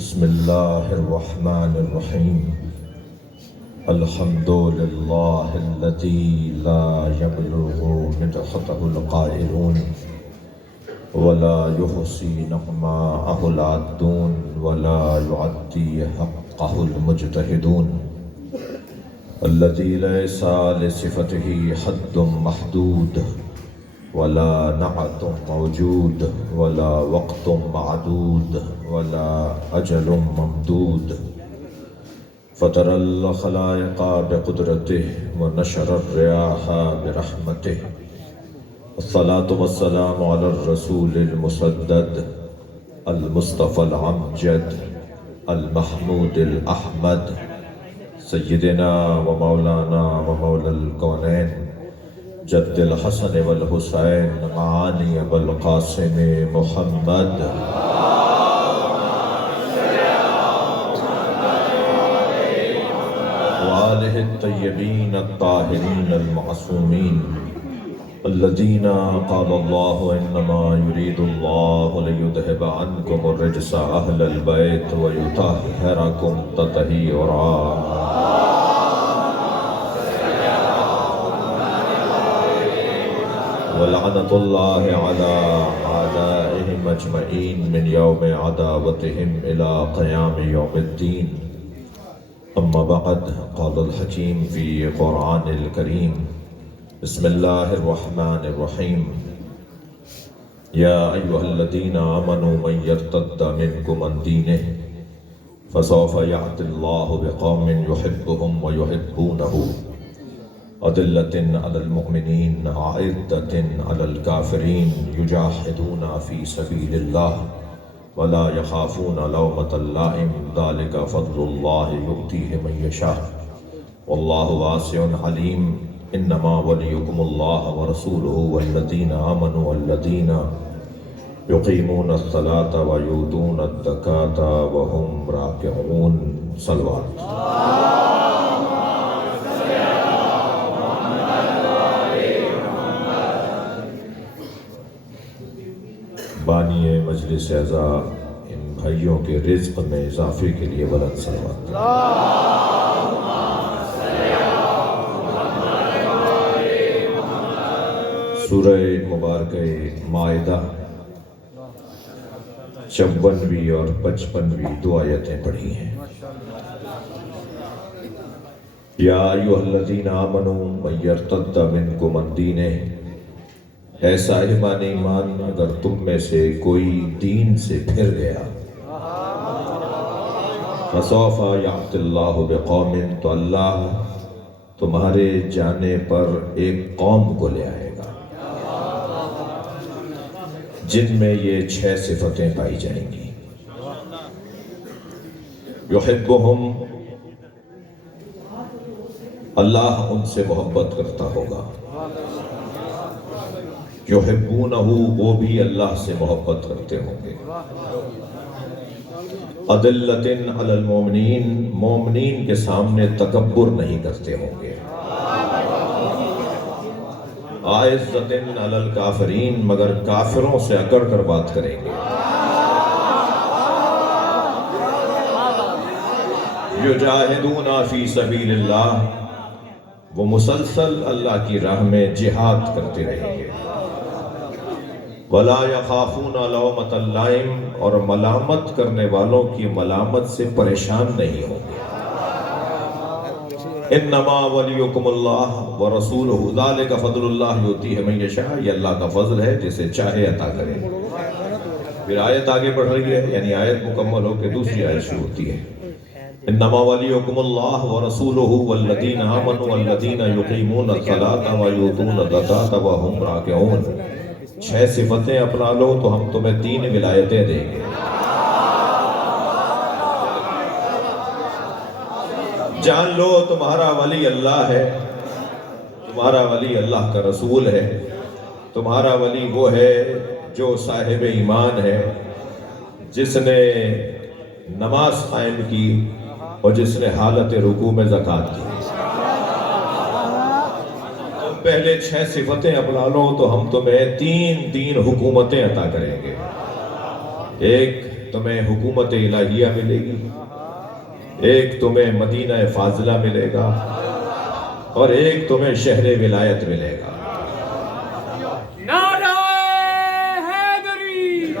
بسم الله الرحمن الرحيم. الحمد لله الذي لا يبلغ مدحته القائلون ولا يحصي نعماءه العادون ولا يعدي حقه المجتهدون، الذي ليس لصفته حد محدود ولا نعت موجود ولا وقت معدود ولا أجل ممدود، فطر الخلائق بقدرته ونشر الرياح برحمته. الصلاة والسلام على الرسول المسدد المصطفى الأمجد المحمود الأحمد سيدنا ومولانا ومولى الكونين جد الحسن والحسين معاني والقاسم محمد وآله الطيبين الطاهرين المعصومين الذين قال الله إنما يريد الله ليذهب عنكم الرجس أهل البيت ويطهركم تطهيرا. ولعنة الله على أعدائهم أجمعين من يوم عداوتهم إلى قيام يوم الدين. أما بعد، قال الحكيم في قرآن الكريم: بسم الله الرحمن الرحيم. يا أيها الذين آمنوا من يرتد منكم عن دينه فسوف يأتي الله بقوم يحبهم ويحبونه أذلة على المؤمنين أعزة على الكافرين يجاهدون في سبيل الله ولا يخافون لومة لائم ذلك فضل الله يؤتيه من يشاء والله واسع عليم. إنما وليكم الله ورسوله والذين آمنوا والذين يقيمون الصلاة ويؤتون الزكاة وهم راكعون. صلوات. بانی مجلس اعزا ان بھائیوں کے رزق میں اضافے کے لیے بلند صلوات. سورہ مبارکہ مائدہ 56ویں اور 55ویں دو آیتیں پڑھی ہیں. یا ایھا الذین آمنوا من یرتد منکم عن دینہ، اے صاحبان ایمان اگر تم میں سے کوئی دین سے پھر گیا، فسوف یأتی اللہ بقوم، تو اللہ تمہارے جانے پر ایک قوم کو لے آئے گا جن میں یہ 6 صفتیں پائی جائیں گی. یحبہم، اللہ ان سے محبت کرتا ہوگا. یحبونہ، وہ بھی اللہ سے محبت کرتے ہوں گے. اذلۃ علی المؤمنین، مومنین کے سامنے تکبر نہیں کرتے ہوں گے. اعزۃ علی الکافرین، مگر کافروں سے اکڑ کر بات کریں گے. یجاہدون فی سبیل اللہ، وہ مسلسل اللہ کی راہ میں جہاد کرتے رہیں گے. ولا یخافون لومۃ لائم، اور ملامت کرنے والوں کی ملامت سے پریشان نہیں ہوں گے. انما ولیکم اللہ ورسولہ ذلک فضل اللہ یؤتیہ من یشاء، یہ اللہ کا فضل ہے جسے چاہے عطا کرے. پھر آیت آگے بڑھ رہی ہے، یعنی آیت مکمل ہو کے دوسری آیت شروع ہوتی ہے. انما ولیکم اللہ ورسولہ والذین آمنوا والذین یقیمون الصلاۃ ویؤتون الزکاۃ وہم راکعون. 6 صفتیں اپنا لو تو ہم تمہیں 3 ولایتیں دیں گے. جان لو تمہارا ولی اللہ ہے، تمہارا ولی اللہ کا رسول ہے، تمہارا ولی وہ ہے جو صاحب ایمان ہے، جس نے نماز قائم کی اور جس نے حالت رکوع میں زکوٰۃ دی. پہلے 6 صفتیں اپنا لو تو ہم تمہیں 3 حکومتیں عطا کریں گے. ایک تمہیں حکومت الہیہ ملے گی، ایک تمہیں مدینہ فاضلہ ملے گا، اور ایک تمہیں شہر ولایت ملے گا۔ نعرہ حیدری!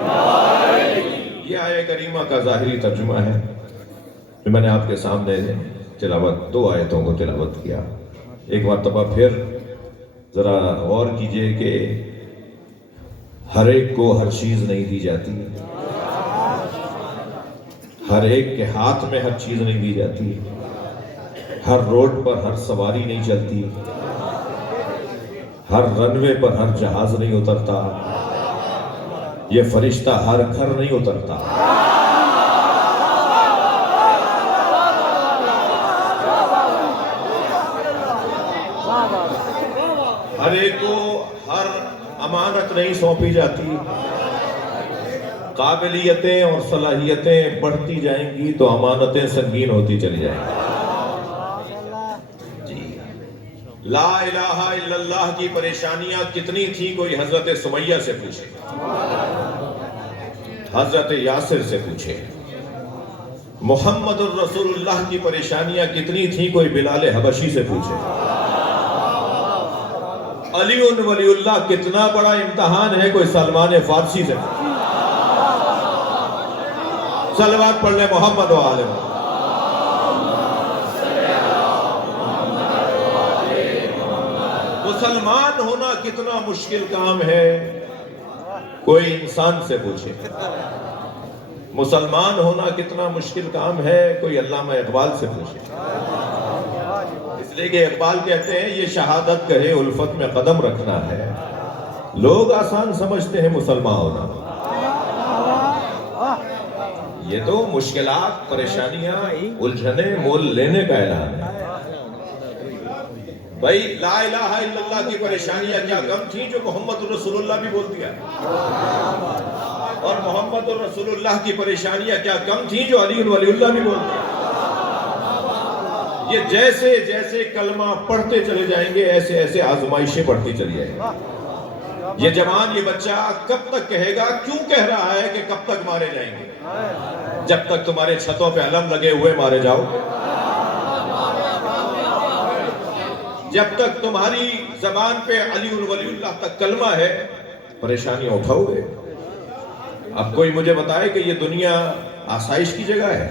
یہ آیہ کریمہ کا ظاہری ترجمہ ہے جو میں نے آپ کے سامنے تلاوت، 2 آیتوں کو تلاوت کیا۔ ایک مرتبہ پھر ذرا غور کیجئے کہ ہر ایک کو ہر چیز نہیں دی جاتی، ہر ایک کے ہاتھ میں ہر چیز نہیں دی جاتی، ہر روڈ پر ہر سواری نہیں چلتی، ہر رن وے پر ہر جہاز نہیں اترتا، یہ فرشتہ ہر گھر نہیں اترتا۔ ہر ایک کو ہر امانت نہیں سونپی جاتی۔ قابلیتیں اور صلاحیتیں بڑھتی جائیں گی تو امانتیں سنگین ہوتی چلی جائیں گی۔ لا الہ الا اللہ کی پریشانیاں کتنی تھی، کوئی حضرت سمیہ سے پوچھے، حضرت یاسر سے پوچھے۔ محمد الرسول اللہ کی پریشانیاں کتنی تھی، کوئی بلال حبشی سے پوچھے۔ علی ولی اللہ کتنا بڑا امتحان ہے، کوئی سلمان فارسی سے پوچھے۔ صلوات پڑھ لیں محمد و آل محمد۔ مسلمان ہونا کتنا مشکل کام ہے، کوئی انسان سے پوچھے۔ مسلمان ہونا کتنا مشکل کام ہے، کوئی علامہ اقبال سے پوچھے۔ اس لیے کہ اقبال کہتے ہیں یہ شہادت کہے الفت میں قدم رکھنا ہے، لوگ آسان سمجھتے ہیں مسلمان ہونا، یہ تو مشکلات، پریشانیاں، الجھنیں مول لینے کا اعلان ہے۔ بھائی لا الہ الا اللہ کی پریشانیاں کیا کم تھیں جو محمد الرسول اللہ بھی بول دیا، اور محمد الرسول اللہ کی پریشانیاں کیا کم تھیں جو علی ولی اللہ بھی بول دیا۔ یہ جیسے جیسے کلمہ پڑھتے چلے جائیں گے ایسے ایسے آزمائشیں بڑھتی چلی جائیں گی۔ یہ جوان، یہ بچہ کب تک کہے گا، کیوں کہہ رہا ہے کہ کب تک مارے جائیں گے؟ جب تک تمہارے چھتوں پہ علم لگے ہوئے مارے جاؤ، جب تک تمہاری زبان پہ علی ولی اللہ تک کلمہ ہے، پریشانیاں اٹھاؤ گے۔ اب کوئی مجھے بتائے کہ یہ دنیا آسائش کی جگہ ہے؟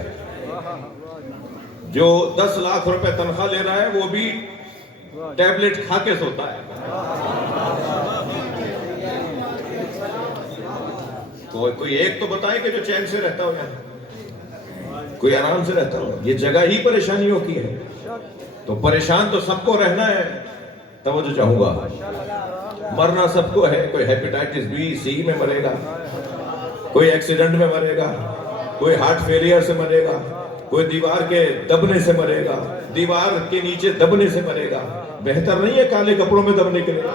جو 10 لاکھ روپے تنخواہ لے رہا ہے وہ بھی ٹیبلٹ کھا کے سوتا ہے۔ تو کوئی ایک تو بتائے کہ جو چین سے رہتا ہو، کوئی آرام سے رہتا ہو۔ یہ جگہ ہی پریشانیوں کی ہے، تو پریشان تو سب کو رہنا ہے۔ توجہ چاہوں گا، مرنا سب کو ہے، کوئی ہیپیٹائٹس بی سی میں مرے گا، کوئی ایکسیڈنٹ میں مرے گا، کوئی ہارٹ فیلئر سے مرے گا، کوئی دیوار کے دبنے سے مرے گا، دیوار کے نیچے دبنے سے مرے گا۔ بہتر نہیں ہے کالے کپڑوں میں دبنے کے لیے؟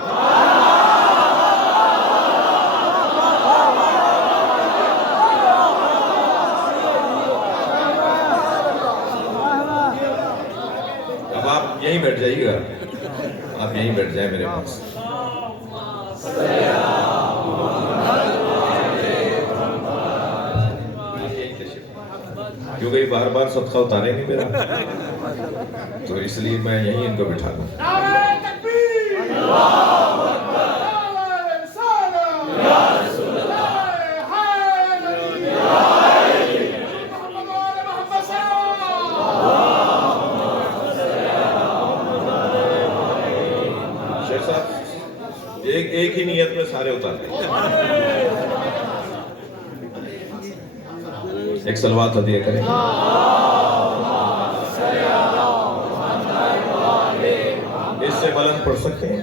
اب آپ یہیں بیٹھ جائیے گا، آپ یہیں بیٹھ جائیں میرے پاس۔ کیونکہ یہ بار بار صدقہ اتارے نہیں میرا، تو اس لیے میں یہیں ان کو بٹھا دوں۔ نعرہ تکبیر! اللہ اکبر! نعرہ رسالت! یا رسول اللہ! حیدری! یا حیدری! محمد و آل محمد صلی اللہ! شیخ صاحب ایک ہی نیت میں سارے اتارتے ہیں۔ ایک صلوات ہدیہ کریں۔ اس سے بلند پڑھ سکتے ہیں۔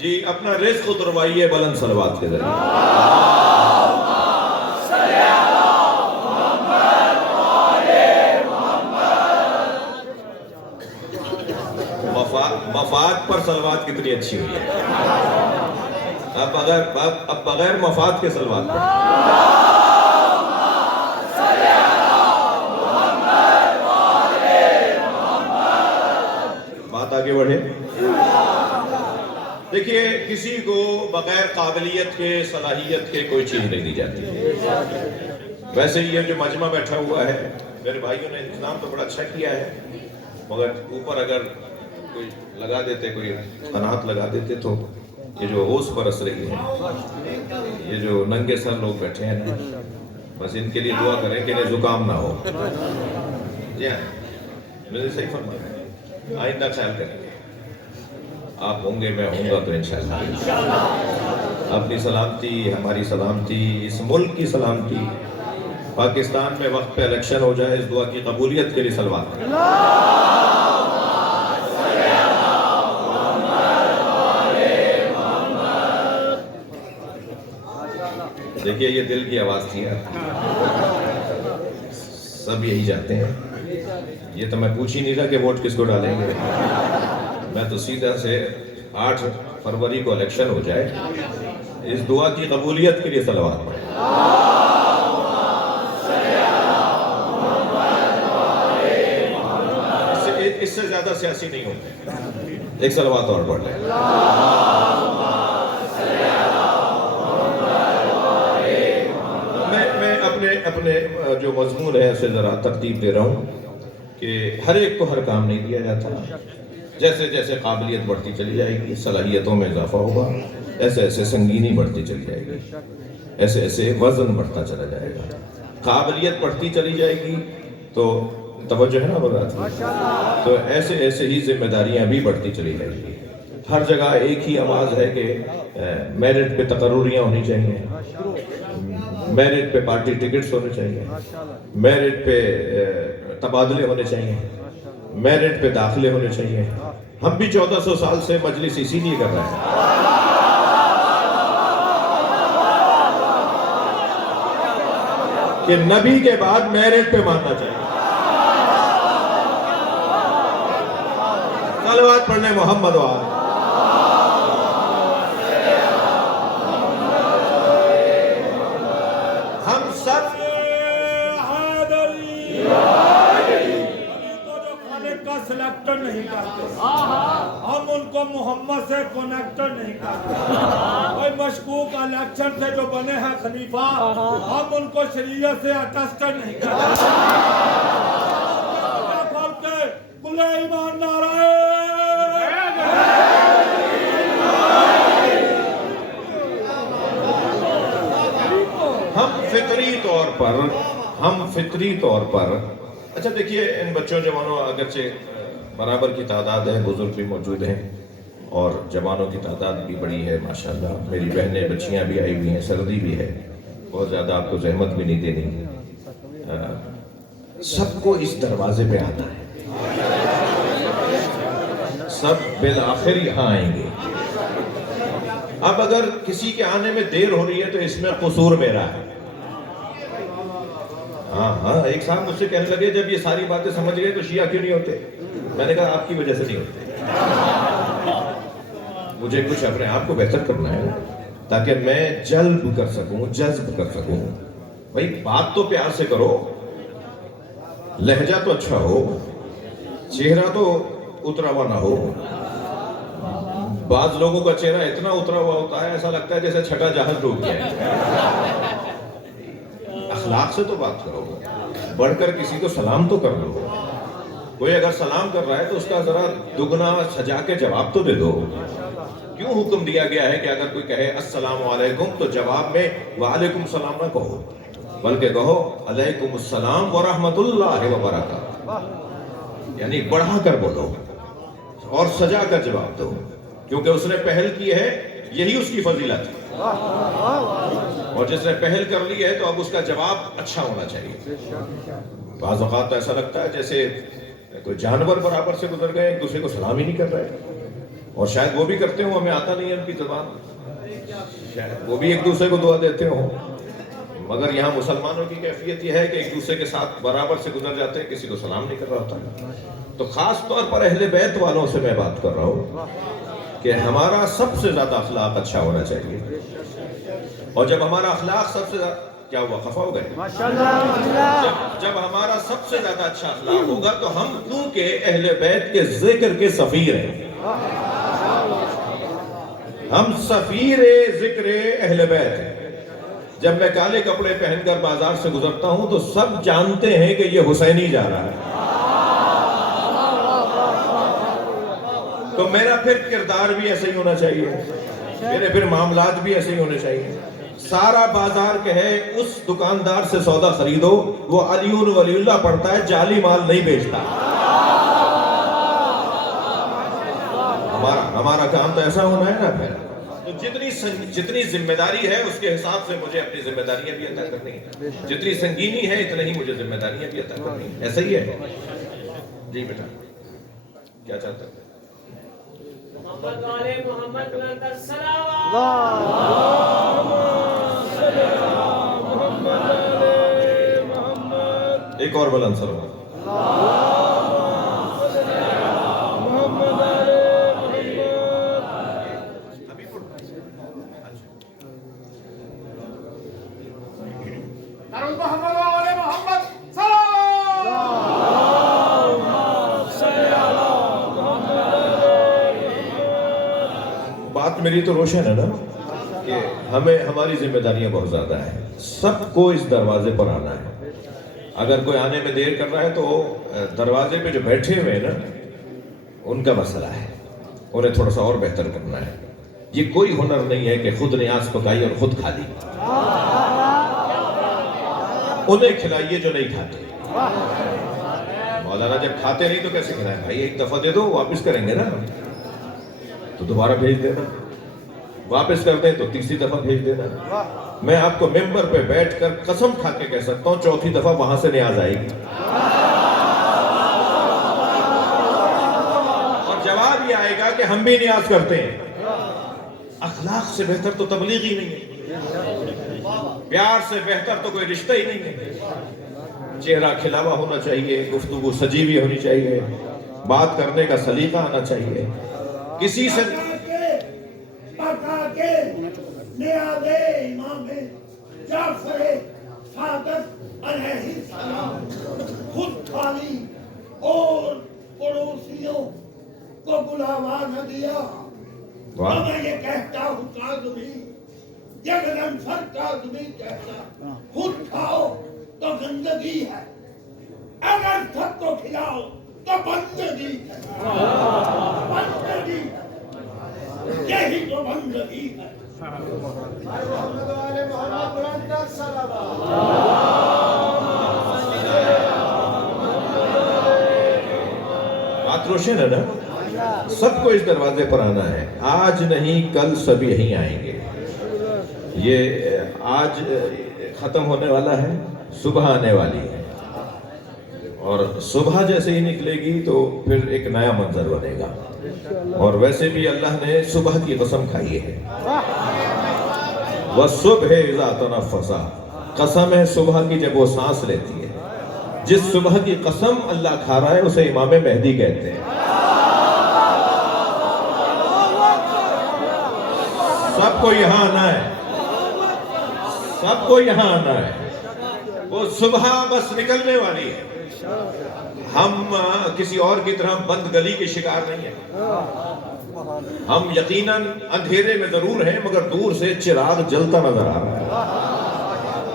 جی اپنا رزق اتروائیے بلند صلوات کے ذریعے۔ مفاد پر صلوات کتنی اچھی ہوئی ہے۔ اب بغیر مفاد کے صلوات پر بات آگے بڑھے۔ دیکھیے کسی کو بغیر قابلیت کے صلاحیت کے کوئی چیز نہیں دی جاتی. ویسے یہ جو مجمع بیٹھا ہوا ہے میرے بھائیوں نے انتظام تو بڑا اچھا کیا ہے، مگر اوپر اگر کوئی لگا دیتے، کوئی قنات لگا دیتے تو یہ جو اوس برس رہی ہے، یہ جو ننگے سر لوگ بیٹھے ہیں نا، بس ان کے لیے دعا کریں کہ انہیں زکام نہ ہو. جی ہاں، میں نے صحیح فرمایا، آئندہ خیال کریں گے. آپ ہوں گے، میں ہوں گا، تو انشاءاللہ اپنی سلامتی، ہماری سلامتی، اس ملک کی سلامتی، پاکستان میں وقت پہ الیکشن ہو جائے، اس دعا کی قبولیت کے لیے سلوات کریں. دیکھیے یہ دل کی آواز تھی، سب یہی چاہتے ہیں. یہ تو میں پوچھ ہی نہیں رہا کہ ووٹ کس کو ڈالیں گے، میں تو سیدھا سے 8 فروری کو الیکشن ہو جائے، اس دعا کی قبولیت کے لیے صلوات پڑھیں. اس سے زیادہ سیاسی نہیں ہوتے. ایک صلوات اور پڑھ لیں. میں اپنے جو مضمون ہے اسے ذرا ترتیب دے رہا ہوں کہ ہر ایک کو ہر کام نہیں دیا جاتا. جیسے جیسے قابلیت بڑھتی چلی جائے گی، صلاحیتوں میں اضافہ ہوگا، ایسے ایسے سنگینی بڑھتی چلی جائے گی، ایسے ایسے وزن بڑھتا چلا جائے گا. قابلیت بڑھتی چلی جائے گی تو توجہ ہے نا برات، تو ایسے ایسے ہی ذمہ داریاں بھی بڑھتی چلی جائیں گی. ہر جگہ ایک ہی آواز ہے کہ میرٹ پہ تقرریاں ہونی چاہیے، میرٹ پہ پارٹی ٹکٹس ہونے چاہیے، میرٹ پہ تبادلے ہونے چاہیے، میرٹ پہ داخلے ہونے چاہیے. ہم بھی 1400 سال سے مجلس اسی لیے کر رہے ہیں. کہ نبی کے بعد میرٹ پہ ماننا چاہیے. صلوات پڑھنے محمد وآلہ. ہم سب سلیکٹر نہیں کرتے، ہم ان کو محمد سے کنیکٹر نہیں کرتے. کوئی مشکوک الیکشن سے جو بنے ہیں خلیفہ، ہم ان کو شریعت سے اٹیسٹڈ نہیں کرتے. کلے ایمان نعرہ. ہم فطری طور پر اچھا دیکھیے ان بچوں جوانوں اگرچہ برابر کی تعداد ہے، بزرگ بھی موجود ہیں اور جوانوں کی تعداد بھی بڑی ہے ماشاءاللہ. میری بہنیں بچیاں بھی آئی ہوئی ہیں، سردی بھی ہے، بہت زیادہ آپ کو زحمت بھی نہیں دینی. سب کو اس دروازے پہ آنا ہے، سب بالآخر یہاں آئیں گے. اب اگر کسی کے آنے میں دیر ہو رہی ہے تو اس میں قصور میرا ہے. ہاں ایک صاحب مجھ سے کہنے لگے جب یہ ساری باتیں سمجھ گئے تو شیعہ کیوں نہیں ہوتے؟ میں نے کہا آپ کی وجہ سے نہیں ہوتے. مجھے کچھ اپنے آپ کو بہتر کرنا ہے تاکہ میں جلب کر سکوں، جذب کر سکوں. بھائی بات تو پیار سے کرو، لہجہ تو اچھا ہو، چہرہ تو اترا ہوا نہ ہو. بعض لوگوں کا چہرہ اتنا اترا ہوا ہوتا ہے ایسا لگتا ہے جیسے چھٹا جہاز ڈوب گیا ہے. اخلاق سے تو بات کرو، بڑھ کر کسی کو سلام تو کر لو. کوئی اگر سلام کر رہا ہے تو اس کا ذرا دگنا سجا کے جواب تو دے دو. کیوں حکم دیا گیا ہے کہ اگر کوئی کہے السلام علیکم تو جواب میں وعلیکم السلام نہ کہو، بلکہ کہو علیکم السلام ورحمت اللہ وبرکاتہ. یعنی بڑھا کر بولو اور سجا کر جواب دو، کیونکہ اس نے پہل کی ہے، یہی اس کی فضیلت ہے. اور جس نے پہل کر لی ہے تو اب اس کا جواب اچھا ہونا چاہیے. بعض اوقات تو ایسا لگتا ہے جیسے کوئی جانور برابر سے گزر گئے، ایک دوسرے کو سلام ہی نہیں کر رہے. اور شاید وہ بھی کرتے ہوں، ہمیں آتا نہیں ہے ان کی زبان، شاید وہ بھی ایک دوسرے کو دعا دیتے ہوں. مگر یہاں مسلمانوں کی کیفیت یہ ہے کہ ایک دوسرے کے ساتھ برابر سے گزر جاتے ہیں، کسی کو سلام نہیں کر رہا ہوتا. تو خاص طور پر اہل بیت والوں سے میں بات کر رہا ہوں کہ ہمارا سب سے زیادہ اخلاق اچھا ہونا چاہیے. اور جب ہمارا اخلاق سب سے زیادہ کیا ہوا، خفا ہو گئے؟ جب ہمارا سب سے زیادہ اچھا اخلاق ہوگا تو ہم کیونکہ اہل بیت کے ذکر کے سفیر ہیں. ہم سفیر ذکر اہل بیت ہیں۔ جب میں کالے کپڑے پہن کر بازار سے گزرتا ہوں تو سب جانتے ہیں کہ یہ حسینی جا رہا ہے، تو میرا پھر کردار بھی ایسے ہی ہونا چاہیے، میرے پھر معاملات بھی ایسے ہی ہونے چاہیے۔ سارا بازار کہے اس دکاندار سے سودا خریدو، وہ علیون ولی اللہ پڑھتا ہے، جعلی مال نہیں بیچتا۔ ہمارا کام تو ایسا ہونا ہے نا پھر۔ تو جتنی ذمہ داری ہے اس کے حساب سے مجھے اپنی ذمہ داریاں بھی ادا کرنی ہیں، جتنی سنگینی ہے اتنا ہی مجھے ذمہ داریاں بھی ادا کرنی ہیں۔ ایسا ہی ہے جی بیٹا، کیا چاہتا ہے؟ محمد والے محمد بلند السلام ایک اور بلند سلام۔ محمد والے محمد بات میری تو روشن ہے نا کہ ہماری ذمہ داریاں بہت زیادہ ہیں، سب کو اس دروازے پر آنا ہے۔ اگر کوئی آنے میں دیر کر رہا ہے تو دروازے پہ جو بیٹھے ہوئے ہیں نا ان کا مسئلہ ہے، انہیں تھوڑا سا اور بہتر کرنا ہے۔ یہ کوئی ہنر نہیں ہے کہ خود نیاز پکائی اور خود کھا لی، انہیں کھلائیے جو نہیں کھاتے۔ مولانا جب کھاتے نہیں تو کیسے کھلائیں؟ بھائی ایک دفعہ دے دو، واپس کریں گے نا تو دوبارہ بھیج دینا، واپس کر دیں تو تیسری دفعہ بھیج دینا۔ میں آپ کو ممبر پہ بیٹھ کر قسم کھا کے کہہ سکتا ہوں چوتھی دفعہ وہاں سے نیاز آئے گی، اور جواب یہ آئے گا کہ ہم بھی نیاز کرتے ہیں۔ اخلاق سے بہتر تو تبلیغ ہی نہیں ہے، پیار سے بہتر تو کوئی رشتہ ہی نہیں ہے۔ چہرہ کھلا ہوا ہونا چاہیے، گفتگو سجی ہوئی ہونی چاہیے، بات کرنے کا سلیقہ آنا چاہیے۔ کسی سے پکا کے نیاز امام جعفر صادق علیہ السلام خود خالی اور پڑوسیوں کو بلاوا نہ دیا۔ تو میں یہ کہتا ہوں کاظمی، یہ غضنفر کاظمی کہتا خود کھاؤ تو گندگی ہے، اگر سب کو کھلاؤ تو بندگی ہے، بندگی ہے، یہی تو بندگی ہے۔ بات روشن ہے نا، سب کو اس دروازے پر آنا ہے، آج نہیں کل سب یہیں آئیں گے۔ یہ آج ختم ہونے والا ہے، صبح آنے والی ہے، اور صبح جیسے ہی نکلے گی تو پھر ایک نیا منظر بنے گا۔ اور ویسے بھی اللہ نے صبح کی قسم کھائی ہے، وَالصُّبْحِ إِذَا تَنَفَّسَ، قسم ہے صبح کی جب وہ سانس لیتی ہے۔ جس صبح کی قسم اللہ کھا رہا ہے اسے امام مہدی کہتے ہیں۔ سب کو یہاں آنا ہے، سب کو یہاں آنا ہے، وہ صبح بس نکلنے والی ہے۔ ہم کسی اور کی طرح بند گلی کے شکار نہیں ہیں، ہم یقیناً اندھیرے میں ضرور ہیں مگر دور سے چراغ جلتا نظر آ رہا ہے۔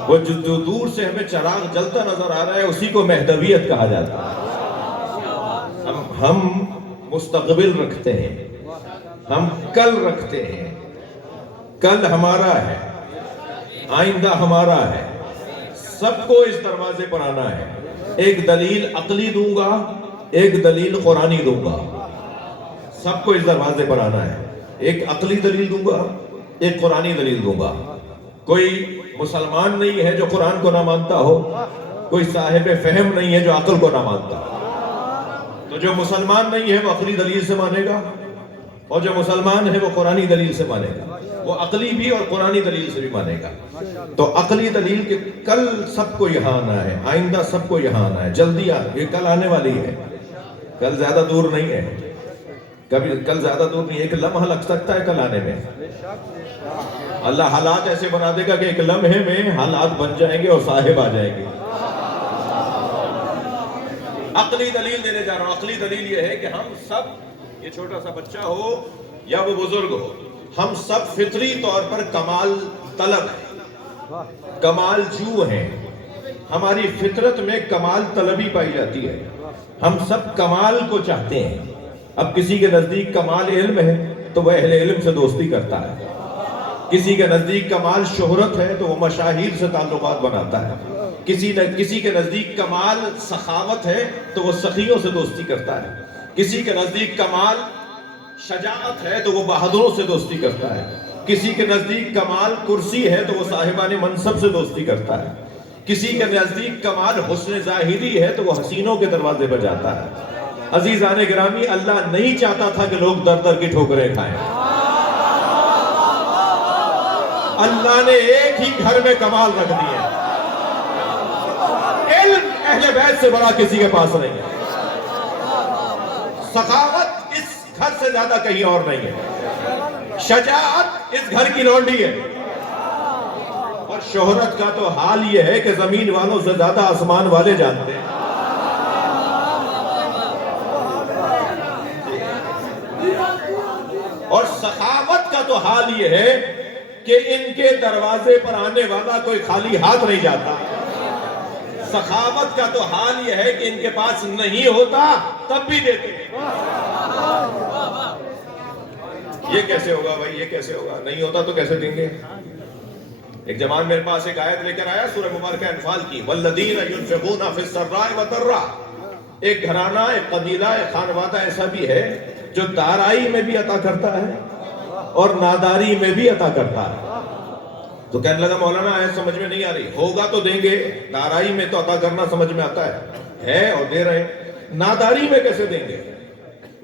وہ جو دور سے ہمیں چراغ جلتا نظر آ رہا ہے اسی کو مہدویت کہا جاتا ہے۔ ہم مستقبل رکھتے ہیں، ہم کل رکھتے ہیں، کل ہمارا ہے، آئندہ ہمارا ہے۔ سب کو اس دروازے پر آنا ہے۔ ایک دلیل عقلی دوں گا، ایک دلیل قرآنی دوں گا، سب کو اس دروازے پر آنا ہے۔ ایک عقلی دلیل دوں گا، ایک قرآنی دلیل دوں گا۔ کوئی مسلمان نہیں ہے جو قرآن کو نہ مانتا ہو، کوئی صاحب فہم نہیں ہے جو عقل کو نہ مانتا ہو۔ تو جو مسلمان نہیں ہے وہ عقلی دلیل سے مانے گا، اور جو مسلمان ہے وہ قرآنی دلیل سے مانے گا، وہ عقلی بھی اور قرآنی دلیل سے بھی مانے گا۔ تو عقلی دلیل کہ کل سب کو یہاں آنا ہے، آئندہ سب کو یہاں آنا ہے، جلدی یہ کل آنے والی ہے، کل زیادہ دور نہیں ہے، کل زیادہ دور نہیں ہے، ایک لمحہ لگ سکتا ہے کل آنے میں۔ اللہ حالات ایسے بنا دے گا کہ ایک لمحے میں حالات بن جائیں گے اور صاحب آ جائیں گے۔ عقلی دلیل دینے جا رہا ہوں۔ عقلی دلیل یہ ہے کہ ہم سب، یہ چھوٹا سا بچہ ہو یا وہ بزرگ ہو، ہم سب فطری طور پر کمال طلب ہیں، کمال جو ہیں، ہماری فطرت میں کمال طلبی پائی جاتی ہے، ہم سب کمال کو چاہتے ہیں۔ اب کسی کے نزدیک کمال علم ہے تو وہ اہل علم سے دوستی کرتا ہے، کسی کے نزدیک کمال شہرت ہے تو وہ مشاہیر سے تعلقات بناتا ہے، کسی کے نزدیک کمال سخاوت ہے تو وہ سخیوں سے دوستی کرتا ہے، کسی کے نزدیک کمال شجاعت ہے تو وہ بہادروں سے دوستی کرتا ہے، کسی کے نزدیک کمال کرسی ہے تو وہ صاحبان منصب سے دوستی کرتا ہے، کسی کے نزدیک کمال حسن ظاہری ہے تو وہ حسینوں کے دروازے پر جاتا ہے۔ عزیزان گرامی، اللہ نہیں چاہتا تھا کہ لوگ در در کی ٹھوکریں کھائیں، اللہ نے ایک ہی گھر میں کمال رکھ دیا، علم اہل بیت سے بڑا کسی کے پاس نہیں ہے، سخاوت اس گھر سے زیادہ کہیں اور نہیں ہے، شجاعت اس گھر کی لونڈی ہے، اور شہرت کا تو حال یہ ہے کہ زمین والوں سے زیادہ آسمان والے جانتے ہیں۔ اور سخاوت کا تو حال یہ ہے کہ ان کے دروازے پر آنے والا کوئی خالی ہاتھ نہیں جاتا، سخاوت کا تو حال یہ ہے کہ ان کے پاس نہیں ہوتا تب بھی دیتے ہیں۔ یہ کیسے ہوگا بھائی، یہ کیسے ہوگا؟ نہیں ہوتا تو کیسے دیں گے؟ ایک جوان میرے پاس ایک آیت لے کر آیا سورہ مبارکہ انفال کی، وَالَّذِينَ يُنْفِقُونَ فِي السَّرَّاءِ وَالضَّرَّاءِ۔ ایک گھرانہ، ایک قبیلہ، ایک خانوادہ ایسا بھی ہے جو دارائی میں بھی عطا کرتا ہے اور ناداری میں بھی عطا کرتا ہے۔ تو کہنے لگا مولانا آیت سمجھ میں نہیں آ رہی، ہوگا تو دیں گے، دارائی میں تو عطا کرنا سمجھ میں آتا ہے اور دے رہے ہیں، ناداری میں کیسے دیں گے؟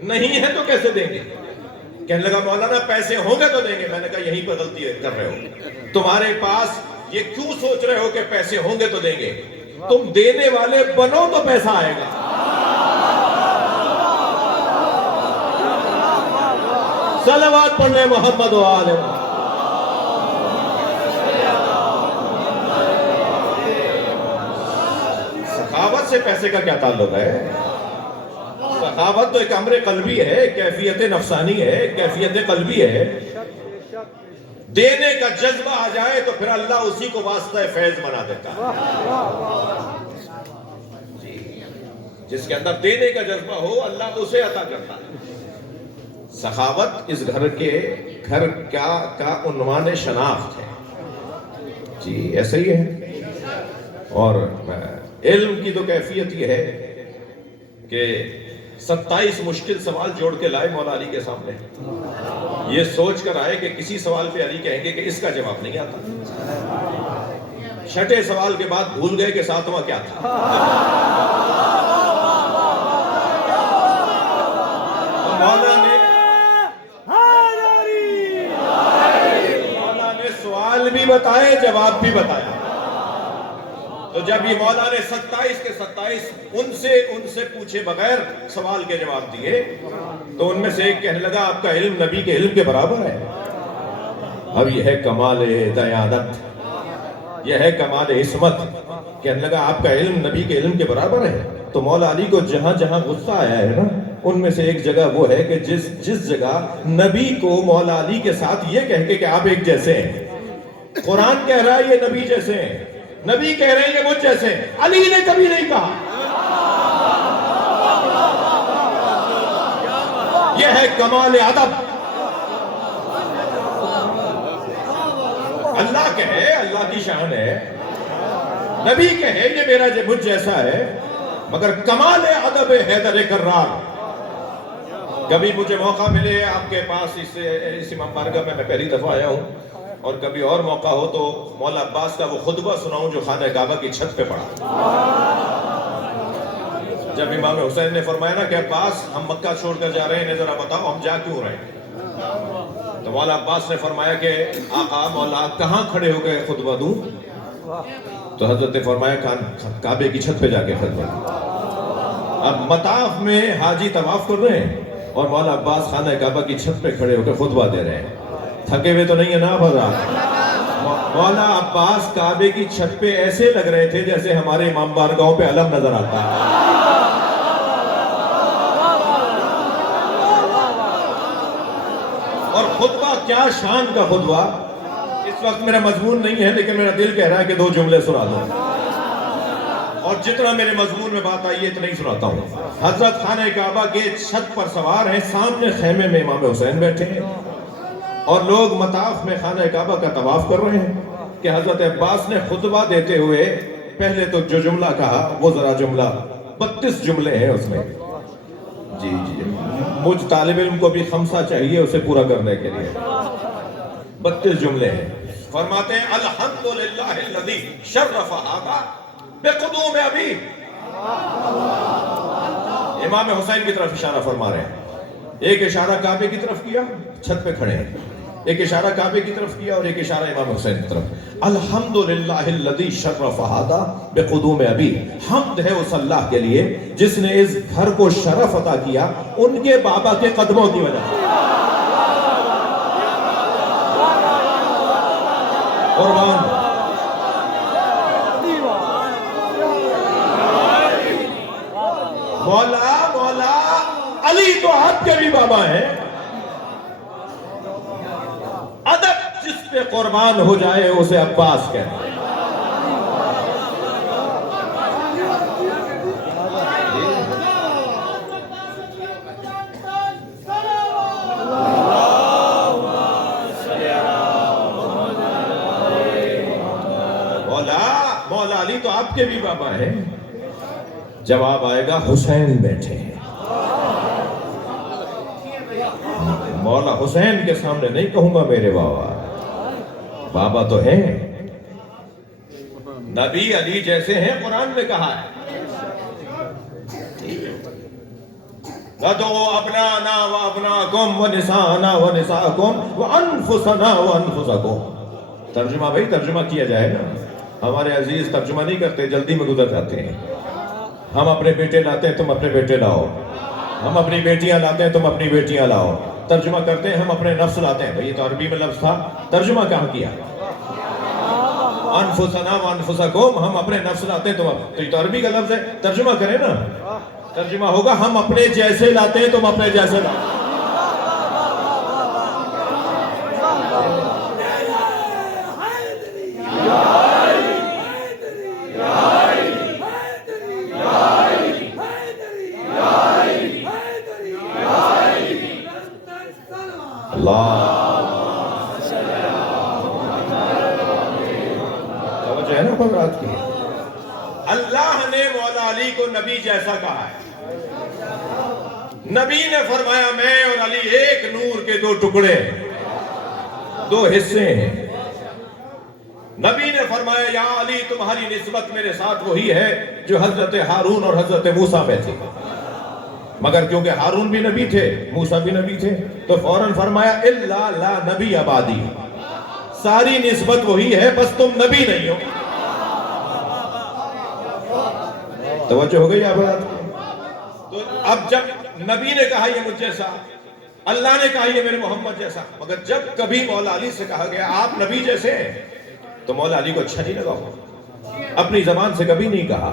نہیں ہے تو کیسے دیں گے؟ کہنے لگا مولانا پیسے ہوں گے تو دیں گے۔ میں نے کہا یہیں پر غلطی کر رہے ہو، تمہارے پاس یہ کیوں سوچ رہے ہو کہ پیسے ہوں گے تو دیں گے؟ تم دینے والے بنو تو پیسہ آئے گا۔ صلوات پڑھنے محمد و آل محمد۔ سخاوت سے پیسے کا کیا تعلق ہے؟ سخاوت تو ایک امر قلبی ہے، کیفیت نفسانی ہے، کیفیت قلبی ہے۔ دینے کا جذبہ آ جائے تو پھر اللہ اسی کو واسطہ فیض بنا دیتا ہے۔ جس کے اندر دینے کا جذبہ ہو اللہ اسے عطا کرتا ہے۔ سخاوت اس گھر کا عنوان شناخت ہے، جی ایسا ہی ہے۔ اور علم کی تو کیفیت یہ ہے کہ 27 مشکل سوال جوڑ کے لائے مولا علی کے سامنے، یہ سوچ کر آئے کہ کسی سوال پہ علی کہیں گے کہ اس کا جواب نہیں آتا، چھٹے سوال کے بعد بھول گئے کہ ساتواں کیا تھا۔ مولا نے سوال بھی بتائے، جواب بھی بتایا۔ تو جب یہ مولا نے 27 کے 27 ان سے پوچھے بغیر سوال کے جواب دیے تو ان میں سے ایک کہنے لگا آپ کا علم نبی کے علم کے برابر ہے۔ اب یہ ہے کمال دیانت، یہ ہے کمال عصمت۔ کہنے لگا آپ کا علم نبی کے علم کے برابر ہے۔ تو مولا علی کو جہاں جہاں غصہ آیا ہے نا، ان میں سے ایک جگہ وہ ہے کہ جس جگہ نبی کو مولا علی کے ساتھ یہ کہہ کے کہ آپ ایک جیسے ہیں، قرآن کہہ رہا ہے یہ نبی جیسے ہیں، نبی کہہ رہے ہیں یہ مجھ جیسے ہیں، علی نے کبھی نہیں کہا۔ یہ ہے کمال ادب۔ اللہ کہے اللہ کی شان ہے، نبی کہے یہ میرا مجھ جیسا ہے، مگر کمال ادب حیدر کرار۔ کبھی مجھے موقع ملے آپ کے پاس اس امام بارگاہ میں پہلی دفعہ آیا ہوں، اور کبھی اور موقع ہو تو مولا عباس کا وہ خطبہ سناؤں جو خانہ کعبہ کی چھت پہ پڑا۔ جب امام حسین نے فرمایا نا کہ عباس ہم مکہ چھوڑ کر جا رہے ہیں، ذرا بتاؤ ہم جا کیوں رہے ہیں؟ تو مولا عباس نے فرمایا کہ آقا مولا کہاں کھڑے ہو گئے خطبہ دوں؟ تو حضرت نے فرمایا کعبے کی چھت پہ جا کے خطبہ دوں۔ اب مطاف میں حاجی طواف کر رہے ہیں اور مولا عباس خانہ کعبہ کی چھت پہ کھڑے ہو کے خطبہ دے رہے ہیں۔ تھکے ہوئے تو نہیں ہے نا بھرا؟ مولا عباس کعبے کی چھت پہ ایسے لگ رہے تھے جیسے ہمارے امام بارگاہوں پہ علم نظر آتا ہے۔ اور خطبہ کیا شان کا خطبہ. اس وقت میرا مضمون نہیں ہے لیکن میرا دل کہہ رہا ہے کہ 2 جملے سنا دو, اور جتنا میرے مضمون میں بات آئی ہے اتنا ہی سناتا ہوں. حضرت خانہ کعبہ کے چھت پر سوار ہیں, سامنے خیمے میں امام حسین بیٹھے ہیں, اور لوگ مطاف میں خانہ کعبہ کا طواف کر رہے ہیں کہ حضرت عباس نے خطبہ دیتے ہوئے پہلے تو جو جملہ کہا وہ ذرا جملہ 32 جملے ہیں اس میں. جی جی, مجھ طالب علم کو بھی خمسہ چاہیے اسے پورا کرنے کے لیے. 32 جملے ہیں. فرماتے ہیں الحمدللہ الذی شرف هذا بقدوم ابی. امام حسین کی طرف اشارہ فرما رہے ہیں. ایک اشارہ کعبے کی طرف کیا, چھت پہ کھڑے ہیں, ایک اشارہ کعبے کی طرف کیا اور ایک اشارہ امام حسین کی طرف. الحمدللہ الذی شرف ھذا بقدوم ابی. حمد ہے اس اللہ کے لیے جس نے اس گھر کو شرف عطا کیا ان کے بابا کے قدموں کی وجہ سے. قربان مولا علی تو آپ کے بھی بابا ہیں. ادب جس پہ قربان ہو جائے اسے عباس کہتے ہیں. مولا علی تو آپ کے بھی بابا ہیں. جواب آئے گا حسین بیٹھے ہیں. مولا حسین کے سامنے نہیں کہوں گا میرے بابا, بابا تو ہیں. نبی علی جیسے ہیں قرآن میں کہا ہے وَدْعُوا أَبْنَاءَنَا وَأَبْنَاءَكُمْ وَنِسَاءَنَا وَنِسَاءَكُمْ وَأَنفُسَنَا وَأَنفُسَكُمْ. ترجمہ بھائی ترجمہ کیا جائے نا. ہمارے عزیز ترجمہ نہیں کرتے, جلدی میں گزر جاتے ہیں. ہم اپنے بیٹے لاتے ہیں, تم اپنے بیٹے لاؤ. ہم اپنی بیٹیاں لاتے ہیں, تم اپنی بیٹیاں لاؤ. ترجمہ کرتے ہیں ہم اپنے نفس لاتے ہیں. بھئی یہ تو عربی میں لفظ تھا, ترجمہ کہاں کیا؟ انفسنا وانفسکم, ہم اپنے نفس لاتے ہیں, تو یہ تو عربی کا لفظ ہے, ترجمہ کریں نا. ترجمہ ہوگا ہم اپنے جیسے لاتے ہیں, تم اپنے جیسے لاؤ. اللہ نے مولا علی کو نبی جیسا کہا ہے. نبی نے فرمایا میں اور علی ایک نور کے 2 ٹکڑے, 2 حصے ہیں. نبی نے فرمایا یا علی تمہاری نسبت میرے ساتھ وہی ہے جو حضرت ہارون اور حضرت موسیٰ میں تھی, مگر کیونکہ ہارون بھی نبی تھے, موسیٰ بھی نبی تھے, تو فوراً فرمایا الا لا نبی آبادی. ساری نسبت وہی ہے, بس تم نبی نہیں ہو. توجہ ہو گئی آپ بات. تو اب جب نبی نے کہا یہ مجھ جیسا, اللہ نے کہا یہ میرے محمد جیسا, مگر جب کبھی مولا علی سے کہا گیا آپ نبی جیسے ہیں, تو مولا علی کو اچھا نہیں لگا. اپنی زبان سے کبھی نہیں کہا.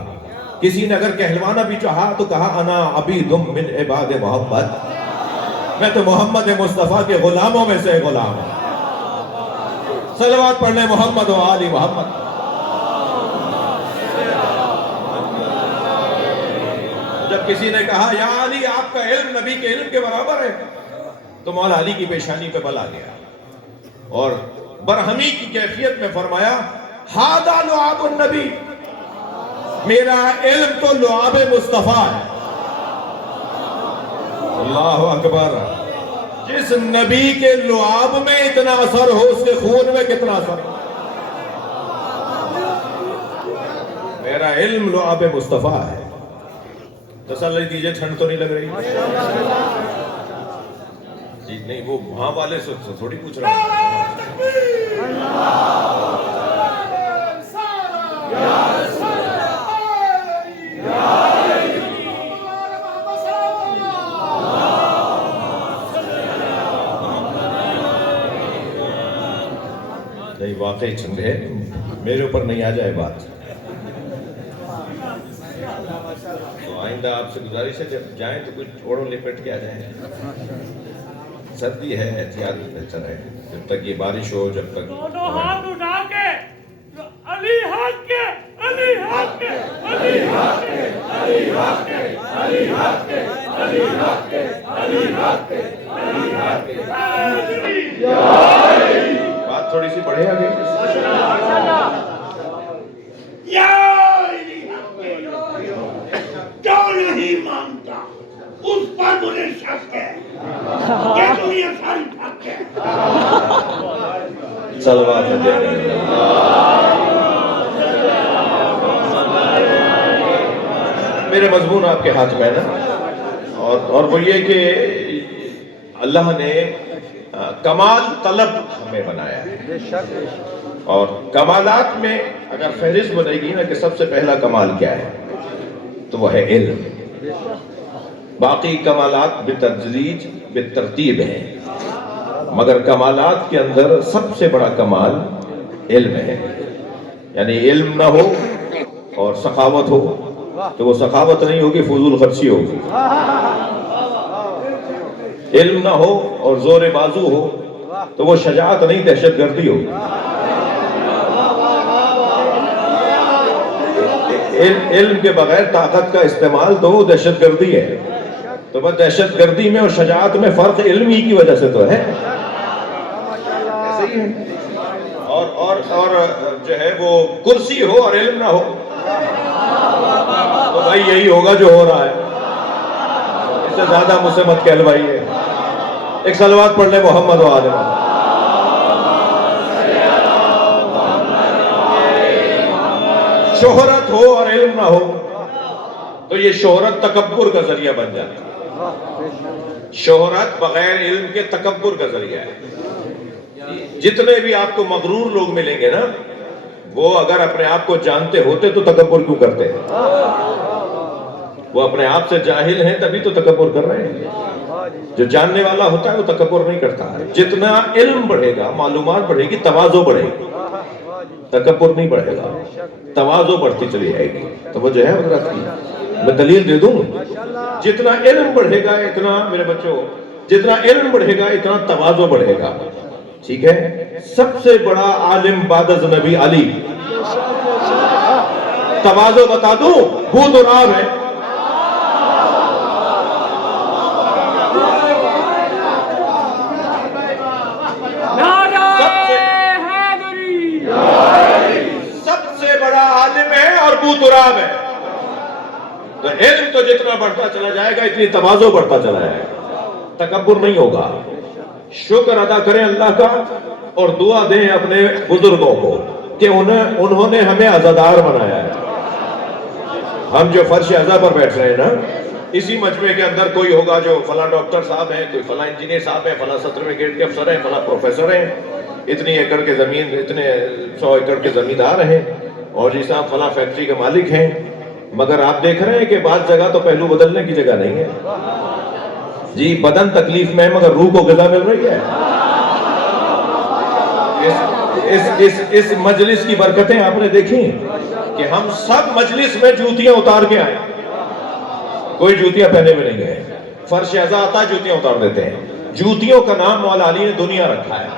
کسی نے اگر کہلوانا بھی چاہا تو کہا انا عبید من عباد محمد, میں تو محمد مصطفیٰ کے غلاموں میں سے غلام ہوں. صلوات پڑھنے محمد و آل محمد. جب کسی نے کہا یا علی آپ کا علم نبی کے علم کے برابر ہے, تو مولا علی کی پیشانی پہ بل آ گیا, اور برہمی کی کیفیت میں فرمایا ھذا لعاب النبی, میرا علم تو لعاب مصطفیٰ ہے. اللہ اکبر. جس نبی کے لعاب میں اتنا اثر ہو اس کے خون میں کتنا اثر ہو. میرا علم لعاب مصطفیٰ ہے. تسلی دیجئے, ٹھنڈ تو نہیں لگ رہی جی؟ نہیں, وہ وہاں والے سے تھوڑی پوچھ رہا ہوں. نہیں واقعی ٹھنڈے, میرے اوپر نہیں آ جائے بات. آئندہ آپ سے گزارش ہے جب جائیں تو کچھ اوڑھو لپٹ کے آ جائیں. سردی ہے احتیاط بہتر ہے، جب تک یہ بارش ہو، جب تک دونوں ہاتھ اٹھا کے علی حق کے، علی حق کے، علی حق کے، علی حق کے، علی حق کے، علی حق کے، علی حق کے، علی حق کے، بات تھوڑی سی بڑھے آگے۔ جو نہیں مانتا اس پر مجھے شک ہے کہ دنیا ساری حق ہے۔ صلوات علیہ۔ میرے مضمون آپ کے ہاتھ میں ہے نا، اور وہ یہ کہ اللہ نے کمال طلب ہمیں بنایا ہے، اور کمالات میں اگر فہرست بنے گی نا کہ سب سے پہلا کمال کیا ہے تو وہ ہے علم، باقی کمالات بتدریج بالترتیب ہیں، مگر کمالات کے اندر سب سے بڑا کمال علم ہے۔ یعنی علم نہ ہو اور سخاوت ہو تو وہ سخاوت نہیں ہوگی، فضول خرچی ہوگی۔ علم نہ ہو اور زور بازو ہو تو وہ شجاعت نہیں، دہشت گردی ہوگی۔ علم کے بغیر طاقت کا استعمال تو وہ دہشت گردی ہے، تو بس دہشت گردی میں اور شجاعت میں فرق علم ہی کی وجہ سے تو ہے، ایسے ہی ہے۔ اور جو ہے وہ کرسی ہو اور علم نہ ہو تو بھائی یہی ہوگا جو ہو رہا ہے، اس سے زیادہ مجھ سے مت کہلوائیے۔ ایک صلوات پڑھ لیں محمد و آل محمد۔ شہرت ہو اور علم نہ ہو تو یہ شہرت تکبر کا ذریعہ بن جاتی ہے، شہرت بغیر علم کے تکبر کا ذریعہ ہے۔ جتنے بھی آپ کو مغرور لوگ ملیں گے نا، وہ اگر اپنے آپ کو جانتے ہوتے تو تکبر کیوں کرتے ہیں؟ وہ اپنے آپ سے جاہل ہیں تبھی تو تکبر کر رہے ہیں۔ جو جاننے والا ہوتا ہے وہ تکبر نہیں کرتا ہے۔ جتنا علم بڑھے گا، معلومات بڑھے گی، تواضع بڑھے گی، تکبر نہیں بڑھے گا، تواضع بڑھتی چلی جائے گی۔ تو وہ جو ہے حضرت کی میں دلیل دے دوں، جتنا علم بڑھے گا اتنا، میرے بچوں، جتنا علم بڑھے گا اتنا تواضع بڑھے گا، ٹھیک ہے؟ سب سے بڑا عالم بعد از نبی علی، تواضع بتا دوں، خود اور آپ ہے۔ تراب ہے، تو علم تو جتنا بڑھتا چلا جائے گا اتنی تواضع بڑھتا چلا جائے گا، تکبر نہیں ہوگا۔ شکر ادا کریں اللہ کا اور دعا دیں اپنے بزرگوں کو کہ انہوں نے ہمیں عزادار بنایا ہے۔ ہم جو فرش عزا پر بیٹھ رہے ہیں نا، اسی مجمع کے اندر کوئی ہوگا جو فلاں ڈاکٹر صاحب ہیں، کوئی فلاں انجینئر صاحب ہیں، فلاں سرٹیفکیٹ کے افسر ہیں، فلاں پروفیسر ہیں، اتنی ایکڑ کے زمین، اتنے 100 ایکڑ کے زمیندار ہیں، اور جی صاحب فلاں فیکٹری کے مالک ہیں، مگر آپ دیکھ رہے ہیں کہ بعض جگہ تو پہلو بدلنے کی جگہ نہیں ہے جی۔ بدن تکلیف میں ہے مگر روح کو غذا مل رہی ہے۔ اس مجلس کی برکتیں آپ نے دیکھی کہ ہم سب مجلس میں جوتیاں اتار کے آئے، کوئی جوتیاں پہنے میں نہیں گئے، فرش عزا آتا ہے جوتیاں اتار دیتے ہیں۔ جوتیوں کا نام مولا علی نے دنیا رکھا ہے۔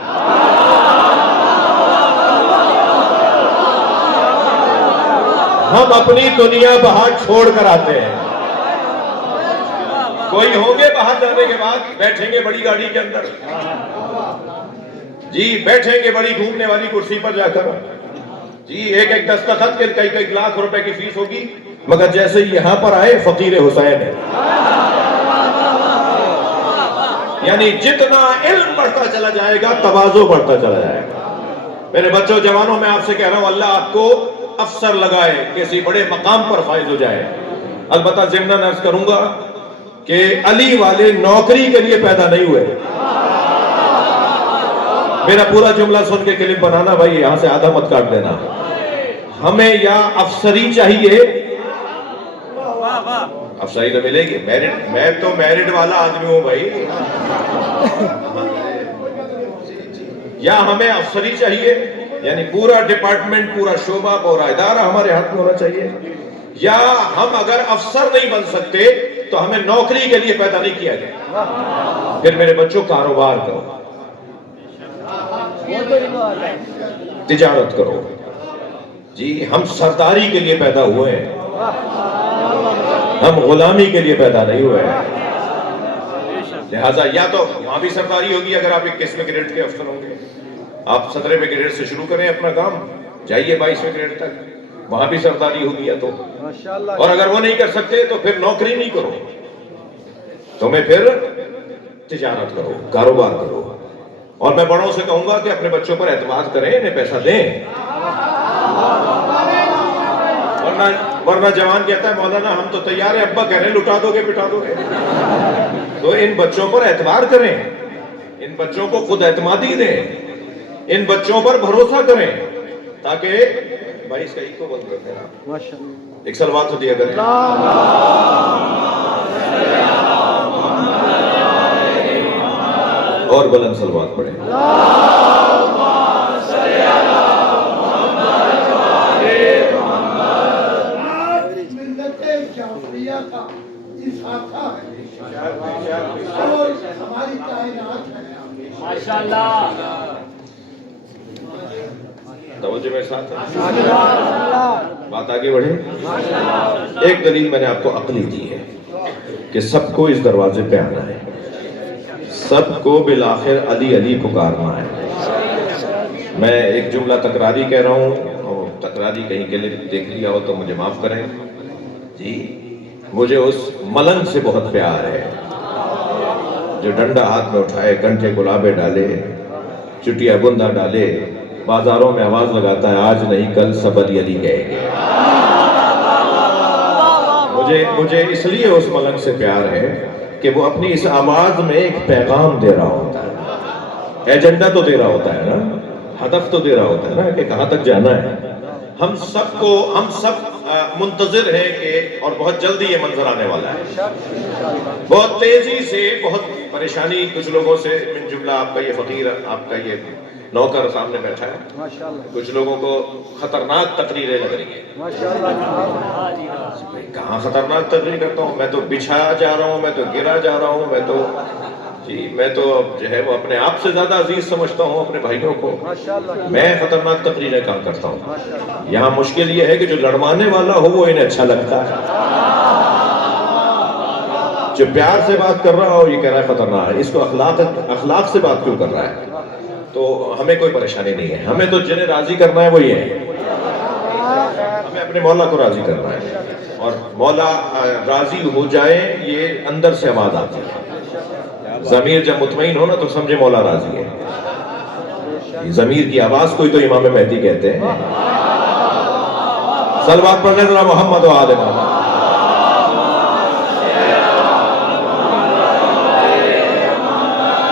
ہم اپنی دنیا باہر چھوڑ کر آتے ہیں، کوئی ہوں گے باہر جانے کے بعد بیٹھیں گے بڑی گاڑی کے اندر جی، بیٹھیں گے بڑی گھومنے والی کرسی پر جا کر جی، ایک دستخط کے کئی لاکھ روپے کی فیس ہوگی، مگر جیسے یہاں پر آئے فقیر حسین ہے۔ یعنی جتنا علم بڑھتا چلا جائے گا تواضع بڑھتا چلا جائے گا۔ میرے بچوں، جوانوں، میں آپ سے کہہ رہا ہوں اللہ آپ کو افسر لگائے، کسی بڑے مقام پر فائز ہو جائے۔ البتہ ضمناً عرض کروں گا کہ علی والے نوکری کے لیے پیدا نہیں ہوئے۔ میرا پورا جملہ سن کے کلپ بنانا بھائی، یہاں سے آدھا مت کاٹ دینا۔ ہمیں یا افسری چاہیے، افسری تو ملے گی، میں تو میرٹ والا آدمی ہوں بھائی، یا ہمیں افسری چاہیے، یعنی پورا ڈپارٹمنٹ، پورا شعبہ، پورا ادارہ ہمارے ہاتھ میں ہونا چاہیے، یا ہم اگر افسر نہیں بن سکتے تو ہمیں نوکری کے لیے پیدا نہیں کیا گیا. پھر میرے بچوں کاروبار کرو, تجارت کرو. جی ہم سرداری کے لیے پیدا ہوئے ہیں, ہم غلامی کے لیے پیدا نہیں ہوئے ہیں. لہٰذا یا تو وہاں بھی سرداری ہوگی اگر آپ 21ویں گریڈ کے افسر ہوں گے, آپ 17ویں گریڈ سے شروع کریں اپنا کام, جائیے 22ویں گریڈ تک, وہاں بھی سرداری ہوگی یا تو. اور اگر وہ نہیں کر سکتے تو پھر نوکری نہیں کرو, تمہیں پھر تجارت کرو, کاروبار کرو. اور میں بڑوں سے کہوں گا کہ اپنے بچوں پر اعتماد کریں, انہیں پیسہ دیں. ورنہ جوان کہتا ہے مولانا ہم تو تیار ہیں, ابا کہہ رہے ہیں لٹا دو گے پٹا دو گے. تو ان بچوں پر اعتبار کریں, ان بچوں کو خود اعتمادی دیں, ان بچوں پر بھروسہ کریں, تاکہ بھائی اس کا ایک کو بند کر دینا, ایک سلوات تو دیا کریں. اور بلند سلوات پڑھیں. ہماری کائنات ہے ماشاءاللہ. توجہ میں ساتھ بات آگے بڑھے. ایک دلیل میں نے آپ کو عقلی دی ہے کہ سب کو اس دروازے پہ آنا ہے, سب کو بالآخر علی علی پکارنا ہے. میں ایک جملہ تکراری کہہ رہا ہوں, اور تکراری کہیں کے لیے دیکھ لیا ہو تو مجھے معاف کریں. جی مجھے اس ملنگ سے بہت پیار ہے جو ڈنڈا ہاتھ میں اٹھائے, کنٹھے گلابے ڈالے, چٹیا بندہ ڈالے, بازاروں میں آواز لگاتا ہے آج نہیں کل سب علی علی کہیں گے. مجھے اس لیے اس ملنگ سے پیار ہے کہ وہ اپنی اس آواز میں ایک پیغام دے رہا ہوتا ہے, ایجنڈا تو دے رہا ہوتا ہے نا, ہدف تو دے رہا ہوتا ہے نا کہ کہاں تک جانا ہے. ہم سب منتظر ہیں کہ, اور بہت جلدی یہ منظر آنے والا ہے, بہت تیزی سے, بہت پریشانی کچھ لوگوں سے, من جملہ آپ کا یہ فقیر, آپ کا یہ نوکر سامنے بیٹھا ہے, کچھ لوگوں کو خطرناک تقریریں لگ رہی ہیں. کہاں خطرناک تقریر کرتا ہوں, میں تو بچھا جا رہا ہوں, میں تو گرا جا رہا ہوں, میں تو جو ہے وہ اپنے آپ سے زیادہ عزیز سمجھتا ہوں اپنے بھائیوں کو. میں خطرناک تقریریں کام کرتا ہوں. یہاں مشکل یہ ہے کہ جو لڑوانے والا ہو وہ انہیں اچھا لگتا ہے, جو پیار سے بات کر رہا ہو یہ کہہ رہا ہے خطرناک ہے, اس کو اخلاق سے بات کیوں کر رہا ہے. تو ہمیں کوئی پریشانی نہیں ہے, ہمیں تو جنہیں راضی کرنا ہے وہ یہ ہے, ہمیں اپنے مولا کو راضی کرنا ہے. اور مولا راضی ہو جائے یہ اندر سے آواز آتی ہے. ضمیر جب مطمئن ہو نا تو سمجھے مولا راضی ہے. ضمیر کی آواز کوئی تو امام مہدی کہتے ہیں. صلوات پڑھنے ذرا محمد و آل محمد.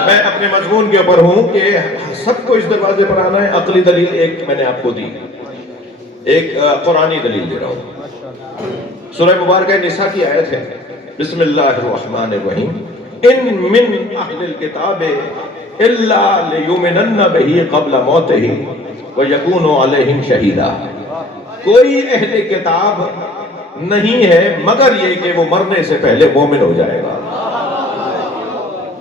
میں اپنے مضمون کے اوپر ہوں کہ سب کو اس دروازے پر آنا ہے. عقلی دلیل ایک میں نے آپ کو دی, ایک قرآنی دلیل دے رہا ہوں. سورہ مبارکہ نساء کی آیت ہے, بسم اللہ الرحمن الرحیم, ان من اہل الکتاب الا لیؤمنن بہ قبل موتہ ویکون علیہم شہیدا. کوئی اہل کتاب نہیں ہے مگر یہ کہ وہ مرنے سے پہلے مومن ہو جائے گا.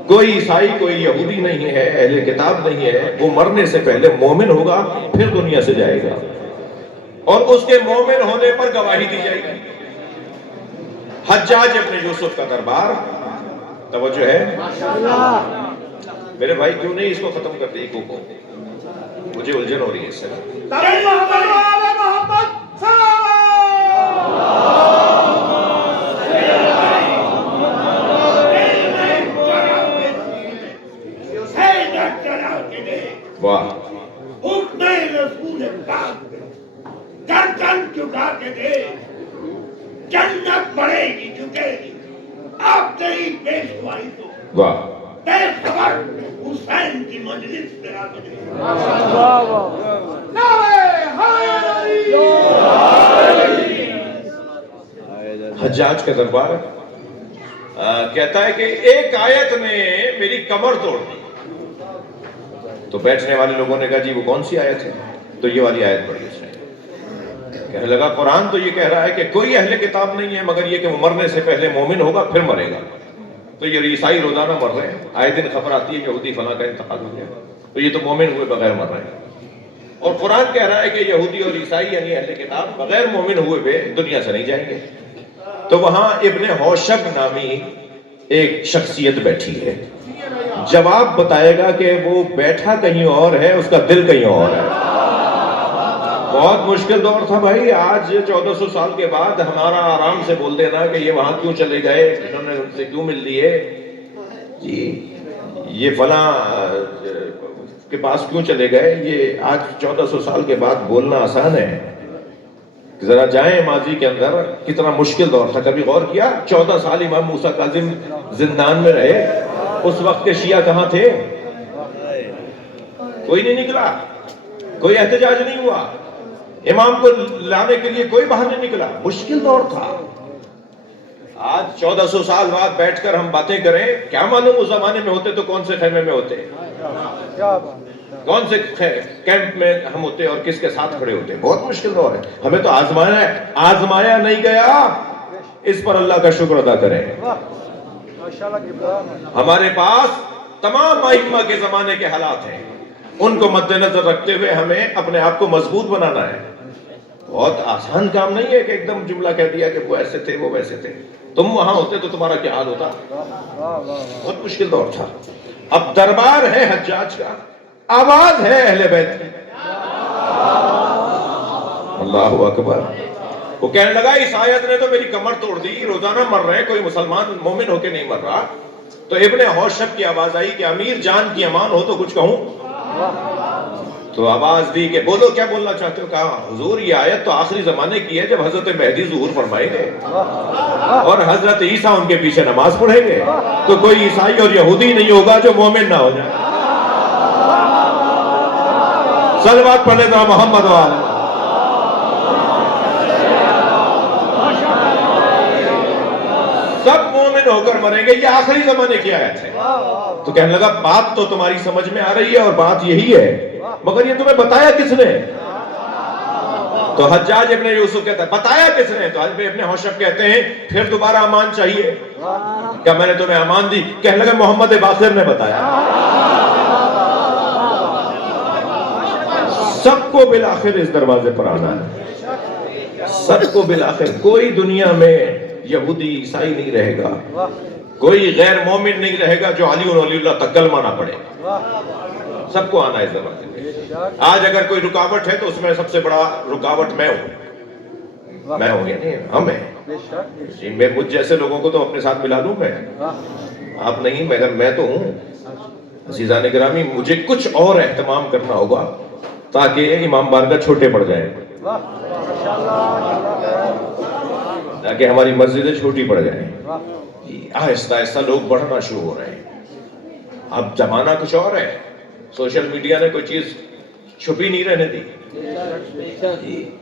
کوئی عیسائی کوئی یہودی نہیں ہے, اہل کتاب نہیں ہے, وہ مرنے سے پہلے مومن ہوگا پھر دنیا سے جائے گا, اور اس کے مومن ہونے پر گواہی دی جائے گی. حجاج ابن یوسف کا دربار, توجہ ہے میرے بھائی, کیوں نہیں اس کو ختم کرتے ایکو کو, مجھے الجھن ہو رہی ہے اس سے. واہ, اٹھنے رسول پاک گردن جھکا کے دے, جنت بڑھے گی جھکے گی, آپ تیری پیشوائی تو واہ, بے خبر حسین کی مجلس پہ آ کے دے. حجاج کا دربار کہتا ہے کہ ایک آیت نے میری کمر توڑ دی. تو بیٹھنے والے لوگوں نے کہا جی وہ کون سی آیت ہے؟ تو یہ والی آیت پڑھی اس نے, کہنے لگا قرآن تو یہ کہہ رہا ہے کہ کوئی اہل کتاب نہیں ہے مگر یہ کہ وہ مرنے سے پہلے مومن ہوگا پھر مرے گا. تو یہ عیسائی روزانہ مر رہے ہیں, آئے دن خبر آتی ہے یہودی فلاں کا انتقال ہو گیا, تو یہ تو مومن ہوئے بغیر مر رہے ہیں. اور قرآن کہہ رہا ہے کہ یہودی اور عیسائی یعنی اہل کتاب بغیر مومن ہوئے بے دنیا سے نہیں جائیں گے. تو وہاں ابن ہوشب نامی ایک شخصیت بیٹھی ہے, جواب بتائے گا کہ وہ بیٹھا کہیں اور ہے, اس کا دل کہیں اور ہے. بہت مشکل دور تھا بھائی. آج 1400 سال کے بعد ہمارا آرام سے بول دینا کہ یہ وہاں کیوں چلے گئے, انہوں نے ان سے کیوں مل لیے, جی یہ فلاں کے پاس کیوں چلے گئے, یہ آج 1400 سال کے بعد بولنا آسان ہے. ذرا جائیں ماضی کے اندر, کتنا مشکل دور تھا. کبھی غور کیا 14 سال امام موسیٰ کاظم زندان میں رہے, اس وقت کے شیعہ کہاں تھے؟ کوئی نہیں نکلا, کوئی احتجاج نہیں ہوا, امام کو لانے کے لیے کوئی باہر نہیں نکلا. مشکل دور تھا. آج 1400 سال بعد بیٹھ کر ہم باتیں کریں, کیا معلوم اس زمانے میں ہوتے تو کون سے خیمے میں ہوتے, کون سے کیمپ میں ہم ہوتے اور کس کے ساتھ کھڑے ہوتے. بہت مشکل دور ہے. ہمیں تو آزمایا نہیں گیا, اس پر اللہ کا شکر ادا کریں. ہمارے پاس تمام ائمہ کے زمانے کے حالات ہیں, ان کو مد نظر رکھتے ہوئے ہمیں اپنے آپ کو مضبوط بنانا ہے. بہت آسان کام نہیں ہے کہ ایک دم جملہ کہہ دیا کہ وہ ایسے تھے وہ ویسے تھے. تم وہاں ہوتے تو تمہارا کیا حال ہوتا. بہت مشکل دور تھا. اب دربار ہے حجاج کا, آواز ہے اہل بیت کی. اللہ اکبر. وہ کہنے لگا اس آیت نے تو میری کمر توڑ دی, روزانہ مر رہے ہیں, کوئی مسلمان مومن ہو کے نہیں مر رہا. تو ابن ہوشب کی آواز آئی کہ امیر جان کی امان ہو تو کچھ کہوں. تو آواز دی کہ بولو کیا بولنا چاہتے ہو. کہا حضور یہ آیت تو آخری زمانے کی ہے جب حضرت مہدی ظہور فرمائیں گے اور حضرت عیسیٰ ان کے پیچھے نماز پڑھیں گے, تو کوئی عیسائی اور یہودی نہیں ہوگا جو مومن نہ ہو جائے. صلوات پڑھنے ذرا محمد وآلہ. سب مومن ہو کر مریں گے, یہ آخری زمانے کی آیت ہے. تو کہنے لگا بات تو تمہاری سمجھ میں آ رہی ہے اور بات یہی ہے, مگر یہ تمہیں بتایا کس نے؟ تو حجاج ابن یوسف کہتا ہے بتایا کس نے؟ تو حضرت ابن ہوشب کہتے ہیں پھر دوبارہ امان چاہیے. کیا میں نے تمہیں امان دی؟ کہنے لگا محمد باقر نے بتایا. سب کو بالآخر اس دروازے پر آنا ہے, سب کو بالآخر. کوئی دنیا میں یہودی عیسائی نہیں رہے گا, کوئی غیر مومن نہیں رہے گا جو علی ولی اللہ تک کلمہ نہ پڑھے. سب کو آنا ہے اس دروازے پہ. آج اگر کوئی رکاوٹ ہے تو اس میں سب سے بڑا رکاوٹ میں ہوں. میں ہوں یعنی ہم ہیں. میں مجھ جیسے لوگوں کو تو اپنے ساتھ ملا لوں میں, آپ نہیں, مگر میں تو ہوں. عزیزان گرامی, مجھے کچھ اور اہتمام کرنا ہوگا تاکہ امام بارگاہ چھوٹے پڑ جائیں, تاکہ ہماری مسجدیں چھوٹی پڑ جائیں. آہستہ آہستہ لوگ بڑھنا شروع ہو رہے ہیں. اب زمانہ کچھ اور ہے. سوشل میڈیا نے کوئی چیز چھپی نہیں رہنے دی.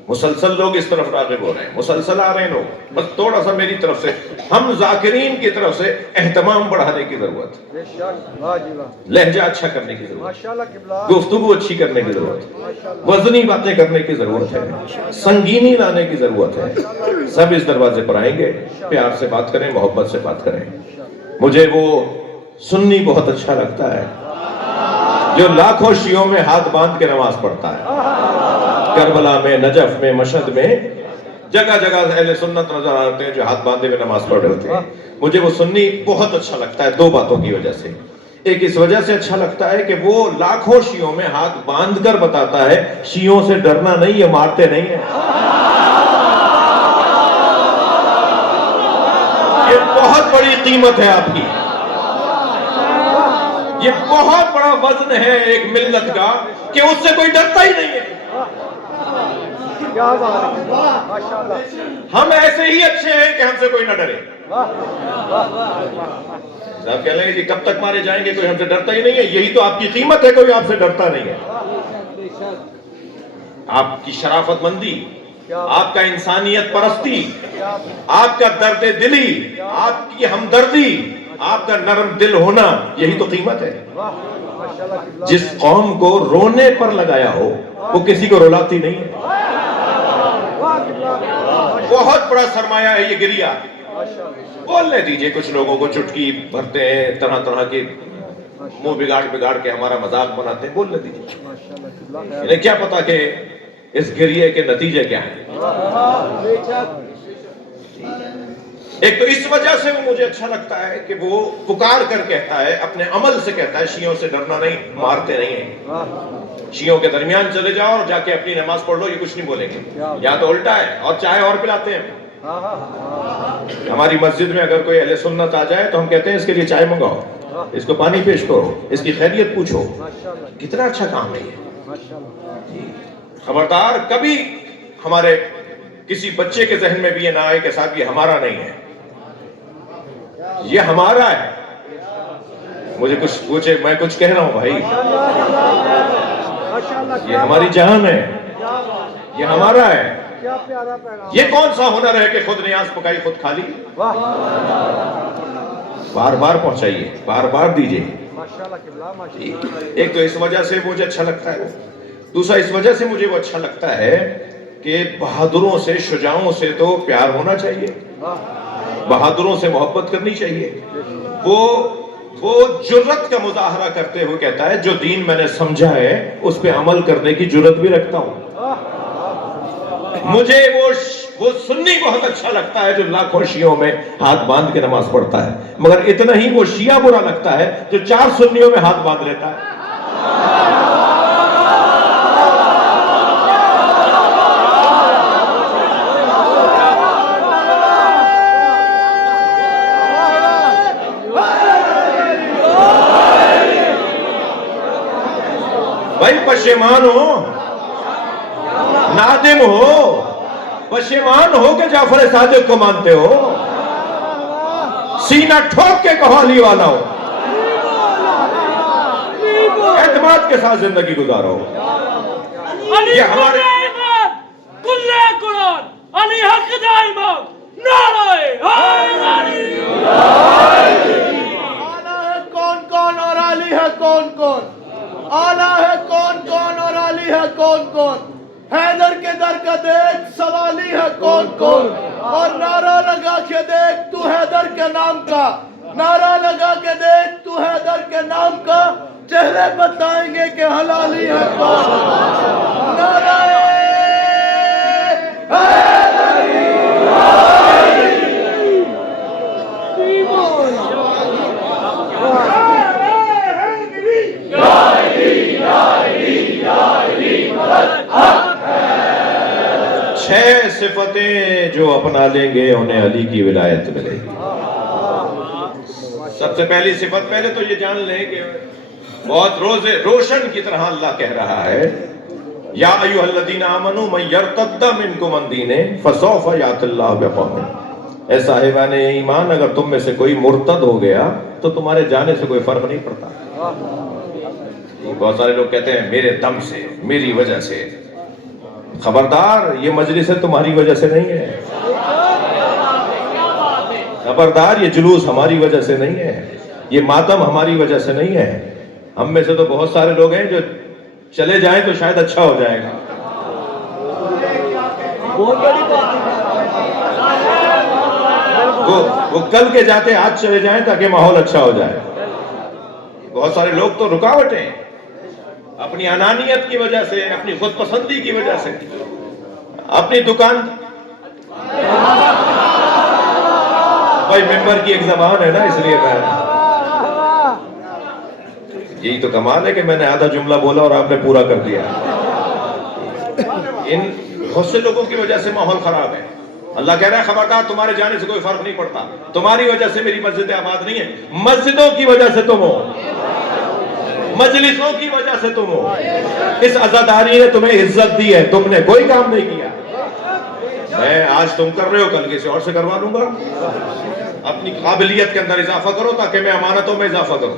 مسلسل لوگ اس طرف راغب ہو رہے ہیں, مسلسل آ رہے ہیں لوگ. بس تھوڑا سا میری طرف سے, ہم ذاکرین کی طرف سے اہتمام بڑھانے کی ضرورت ہے, لہجہ اچھا کرنے کی ضرورت ہے, گفتگو اچھی کرنے کی ضرورت ہے, وزنی باتیں کرنے کی ضرورت ہے, سنگینی لانے کی ضرورت ہے. سب اس دروازے پر آئیں گے, پیار سے بات کریں, محبت سے بات کریں. مجھے وہ سنی بہت اچھا لگتا ہے جو لاکھوں شیعوں میں ہاتھ باندھ کے نماز پڑھتا ہے. کربلا میں, نجف میں, مشہد میں, جگہ جگہ اہل سنت نظر آتے ہیں جو ہاتھ باندھے ہوئے نماز پڑھ رہے ہوتے ہیں. مجھے وہ سنی بہت اچھا لگتا ہے دو باتوں کی وجہ سے. ایک اس وجہ سے اچھا لگتا ہے کہ وہ لاکھوں شیعوں میں ہاتھ باندھ کر بتاتا ہے شیعوں سے ڈرنا نہیں, یہ مارتے نہیں ہیں. یہ بہت بڑی قیمت ہے آپ کی, یہ بہت بڑا وزن ہے ایک ملت کا کہ اس سے کوئی ڈرتا ہی نہیں ہے. ہم ایسے ہی اچھے ہیں کہ ہم سے کوئی نہ ڈرے. آپ کہہ لیں گے کہ کب تک مارے جائیں گے, کوئی ہم سے ڈرتا ہی نہیں ہے. یہی تو آپ کی قیمت ہے, کوئی آپ سے ڈرتا نہیں ہے. آپ کی شرافت مندی, آپ کا انسانیت پرستی, آپ کا درد دلی, آپ کی ہمدردی, آپ کا نرم دل ہونا, یہی تو قیمت ہے. جس قوم کو رونے پر لگایا ہو وہ کسی کو رلاتی نہیں ہے. بہت بڑا سرمایہ ہے یہ گریا. بولنے دیجئے, کچھ لوگوں کو چٹکی بھرتے ہیں, طرح طرح کی منہ بگاڑ کے ہمارا مذاق بناتے ہیں, بولنے دیجئے. انہیں کیا پتا کہ اس گریے کے نتیجے کیا ہیں. ایک تو اس وجہ سے وہ مجھے اچھا لگتا ہے کہ وہ پکار کر کہتا ہے, اپنے عمل سے کہتا ہے, شیعوں سے ڈرنا نہیں, مارتے نہیں ہیں. شیعوں کے درمیان چلے جاؤ اور جا کے اپنی نماز پڑھ لو, یہ کچھ نہیں بولیں گے. یہاں تو الٹا ہے, اور چائے اور پلاتے ہیں. ہماری مسجد میں اگر کوئی اہل سنت آ جائے تو ہم کہتے ہیں اس کے لیے چائے منگاؤ, اس کو پانی پیش کرو, اس کی خیریت پوچھو. کتنا اچھا کام ہے یہ. خبردار کبھی ہمارے کسی بچے کے ذہن میں بھی یہ نہ آئے کہ صاحب یہ ہمارا نہیں ہے, یہ ہمارا ہے. مجھے کچھ پوچھے, میں کچھ کہہ رہا ہوں بھائی, یہ ہماری جان ہے, یہ ہمارا ہے. یہ کون سا ہنر ہے کہ خود نیاز پکائی خود کھا لی. بار بار پہنچائیے, بار بار دیجئے. ایک تو اس وجہ سے مجھے اچھا لگتا ہے, دوسرا اس وجہ سے مجھے وہ اچھا لگتا ہے کہ بہادروں سے, شجاعوں سے تو پیار ہونا چاہیے, بہادروں سے محبت کرنی چاہیے. وہ جرت کا مظاہرہ کرتے ہوئے کہتا ہے جو دین میں نے سمجھا ہے اس پہ عمل کرنے کی جرت بھی رکھتا ہوں. مجھے وہ سنی بہت اچھا لگتا ہے جو لاکھوں شیعوں میں ہاتھ باندھ کے نماز پڑھتا ہے, مگر اتنا ہی وہ شیعہ برا لگتا ہے جو 4 سنیوں میں ہاتھ باندھ لیتا ہے. بھائی پشیمان ہو, نادم ہو, پشیمان ہو کہ جعفر صادق کو مانتے ہو, سینہ ٹھوک کے کہو علی والا ہو, اعتماد کے ساتھ زندگی گزارو. یہ ہمارے کلے قرآن علی حق دائمہ نعرہ حیدری. آنا ہے کون کون اور علی ہے کون کون, آنا ہے کون کون اور علی ہے کون کون. حیدر کے در کا دیکھ سوالی ہے کون کون, اور نعرہ لگا کے دیکھ تو حیدر کے نام کا, نعرہ لگا کے دیکھ تو حیدر کے نام کا, چہرے بتائیں گے کہ حلالی ہے کون. نعرہ حیدری. چھ صفتیں جو اپنا لیں گے انہیں علی کی ولایت ملے گی. سب سے پہلی صفت, پہلے تو یہ جان لیں کہ بہت روشن کی طرح اللہ کہہ رہا ہے, یا ایھا الذین آمنوا من یرتد منکم عن دینہ فسوف یأتی اللہ بقوم. اے صاحبان ایمان, اگر تم میں سے کوئی مرتد ہو گیا تو تمہارے جانے سے کوئی فرق نہیں پڑتا. بہت سارے لوگ کہتے ہیں میرے دم سے, میری وجہ سے. خبردار, یہ مجلس تمہاری وجہ سے نہیں ہے. خبردار, یہ جلوس ہماری وجہ سے نہیں ہے, یہ ماتم ہماری وجہ سے نہیں ہے. ہم میں سے تو بہت سارے لوگ ہیں جو چلے جائیں تو شاید اچھا ہو جائے گا. وہ کل کے جاتے آج چلے جائیں تاکہ ماحول اچھا ہو جائے. بہت سارے لوگ تو رکاوٹیں ہیں اپنی انانیت کی وجہ سے, اپنی خود پسندی کی وجہ سے, اپنی دکان. بھائی ممبر کی ایک زبان ہے نا, اس لیے میں, یہی تو کمال ہے کہ میں نے آدھا جملہ بولا اور آپ نے پورا کر دیا. ان بہت سے لوگوں کی وجہ سے ماحول خراب ہے. اللہ کہہ رہا ہے خبردار, تمہارے جانے سے کوئی فرق نہیں پڑتا. تمہاری وجہ سے میری مسجدیں آباد نہیں ہیں, مسجدوں کی وجہ سے تم ہو, مجلسوں کی وجہ سے تم ہو. اس عزاداری نے تمہیں عزت دی ہے, تم نے کوئی کام نہیں کیا. میں آج تم کر رہے ہو, کل کسی اور سے کروا لوں گا. اپنی قابلیت کے اندر اضافہ کرو تاکہ میں امانتوں میں اضافہ کروں.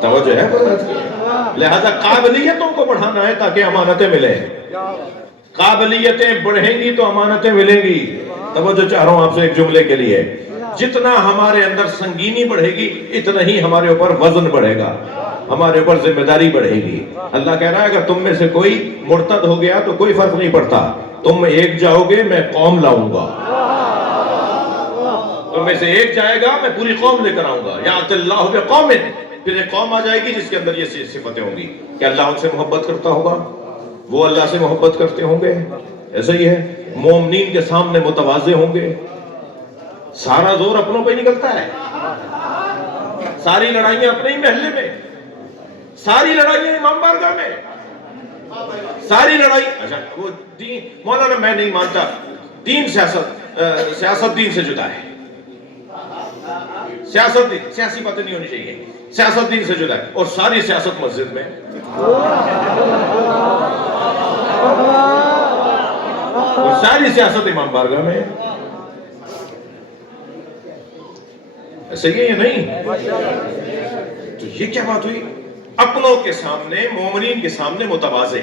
توجہ ہے, لہذا قابلیتوں کو بڑھانا ہے تاکہ امانتیں ملیں. قابلیتیں بڑھیں گی تو امانتیں ملیں گی. توجہ چاہ رہا ہوں آپ سے ایک جملے کے لیے, جتنا ہمارے اندر سنگینی بڑھے گی اتنا ہی ہمارے اوپر وزن بڑھے گا. ہمارے اوپر ذمہ داری بڑھے گی. اللہ کہہ رہا ہے اگر تم میں سے کوئی مرتد ہو گیا تو کوئی فرق نہیں پڑتا, تم ایک جاؤ گے میں قوم لاؤں گا, تم میں سے ایک جائے گا میں پوری قوم لے کر آؤں گا. یَأْتِ اللَّهُ بِقَوْمٍ, پھر ایک قوم آ جائے گی جس کے اندر یہ صفتیں ہوں گی کہ اللہ ان سے محبت کرتا ہوگا, وہ اللہ سے محبت کرتے ہوں گے. ایسا ہی ہے, مومنین کے سامنے متواضع ہوں گے. سارا زور اپنوں پہ نکلتا ہے, ساری لڑائیاں اپنے ہی محلے میں, ساری لڑائیاں امام بارگاہ میں, ساری لڑائی. اچھا وہ دین, مولانا میں نہیں مانتا دین سیاست دین سے جدا ہے, سیاست دین, سیاسی باتیں نہیں ہونی چاہیے, سیاست دین سے جدا ہے. اور ساری سیاست مسجد میں, اور ساری سیاست امام بارگاہ میں. ایسا ہی ہے یا نہیں؟ تو یہ کیا بات ہوئی؟ اپنوں کے سامنے, مومنین کے سامنے متواضع,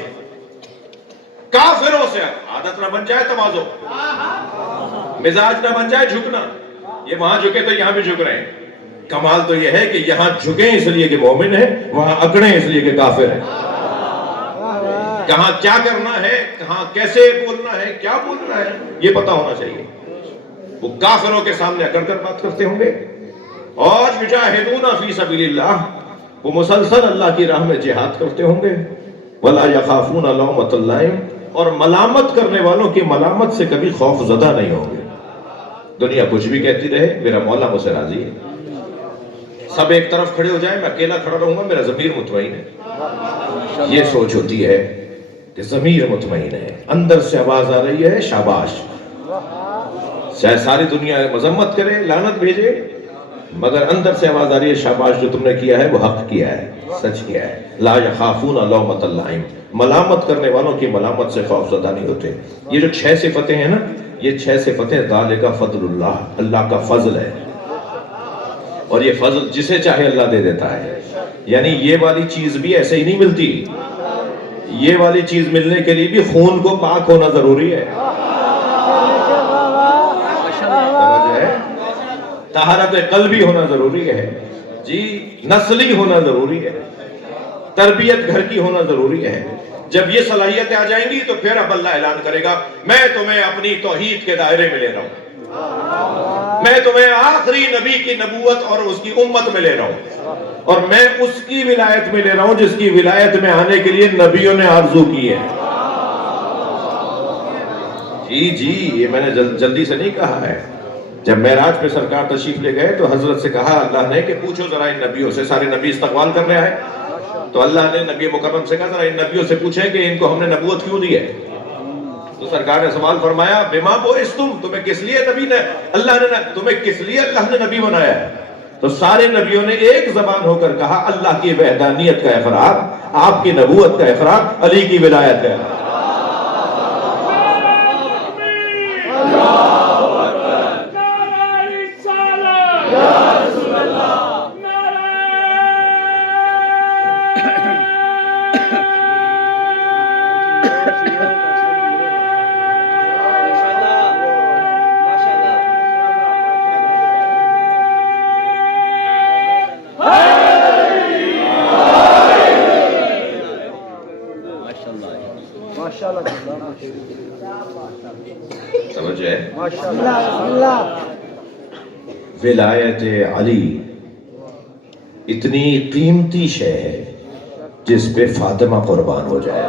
کافروں سے عادت نہ بن جائے تواضع, مزاج نہ بن جائے جھکنا. یہ وہاں جھکے تو یہاں بھی جھک رہے ہیں. کمال تو یہ ہے کہ یہاں جھکیں اس لیے کہ مومن ہے, وہاں اکڑیں اس لیے کہ کافر ہے. کہاں کیا کرنا ہے, کہاں کیسے بولنا ہے, کیا بولنا ہے, یہ پتا ہونا چاہیے. وہ کافروں کے سامنے اکڑ کر بات کرتے ہوں گے. اور یجاہدون فی سبیل اللہ, وہ مسلسل اللہ کی راہ میں جہاد کرتے ہوں گے. ولا یخافون لومۃ لائم, اور ملامت کرنے والوں کی ملامت سے کبھی خوف زدہ نہیں ہوں گے. دنیا کچھ بھی کہتی رہے, میرا مولا مجھ سے راضی ہے. سب ایک طرف کھڑے ہو جائیں, میں اکیلا کھڑا رہوں گا, میرا ضمیر مطمئن ہے. یہ سوچ ہوتی ہے کہ ضمیر مطمئن ہے, اندر سے آواز آ رہی ہے شاباش. چاہے ساری دنیا مذمت کرے, لعنت بھیجے, مگر اندر سے آواز آ رہی ہے شاباش, جو تم نے کیا ہے وہ حق کیا ہے, سچ کیا ہے. لا یخافون لومۃ لائم, ملامت کرنے والوں کی ملامت سے خوف زدہ نہیں ہوتے. یہ جو 6 صفتیں ہیں نا, یہ 6 صفتیں ذالک فضل اللہ, اللہ کا فضل ہے. اور یہ فضل جسے چاہے اللہ دے دیتا ہے. یعنی یہ والی چیز بھی ایسے ہی نہیں ملتی, یہ والی چیز ملنے کے لیے بھی خون کو پاک ہونا ضروری ہے. طہارت قلبی ہونا ضروری ہے جی, نسلی ہونا ضروری ہے, تربیت گھر کی ہونا ضروری ہے. جب یہ صلاحیتیں آ جائیں گی تو پھر اب اللہ اعلان کرے گا میں تمہیں اپنی توحید کے دائرے میں لے رہا ہوں, میں تمہیں آخری نبی کی نبوت اور اس کی امت میں لے رہا ہوں, اور میں اس کی ولایت میں لے رہا ہوں جس کی ولایت میں آنے کے لیے نبیوں نے آرزو کی ہے. جی یہ میں نے جلدی سے نہیں کہا ہے. جب معراج پہ سرکار تشریف لے گئے تو حضرت سے کہا اللہ نے کہ پوچھو ذرا ان نبیوں سے, سارے نبی استقبال کرنے آئے, تو اللہ نے نبی مکرم سے کہا ذرا ان نبیوں سے پوچھیں کہ ان کو ہم نے نبوت کیوں دی ہے. تو سرکار نے سوال فرمایا بما بعثتم, تمہیں کس لیے نبی نے, اللہ نے تمہیں کس لیے اللہ نے نبی بنایا ہے. تو سارے نبیوں نے ایک زبان ہو کر کہا اللہ کی وحدانیت کا اقرار, آپ کی نبوت کا اقرار, علی کی ولایت ہے. ولایت علی اتنی قیمتی شے ہے جس پہ فاطمہ قربان ہو جائے.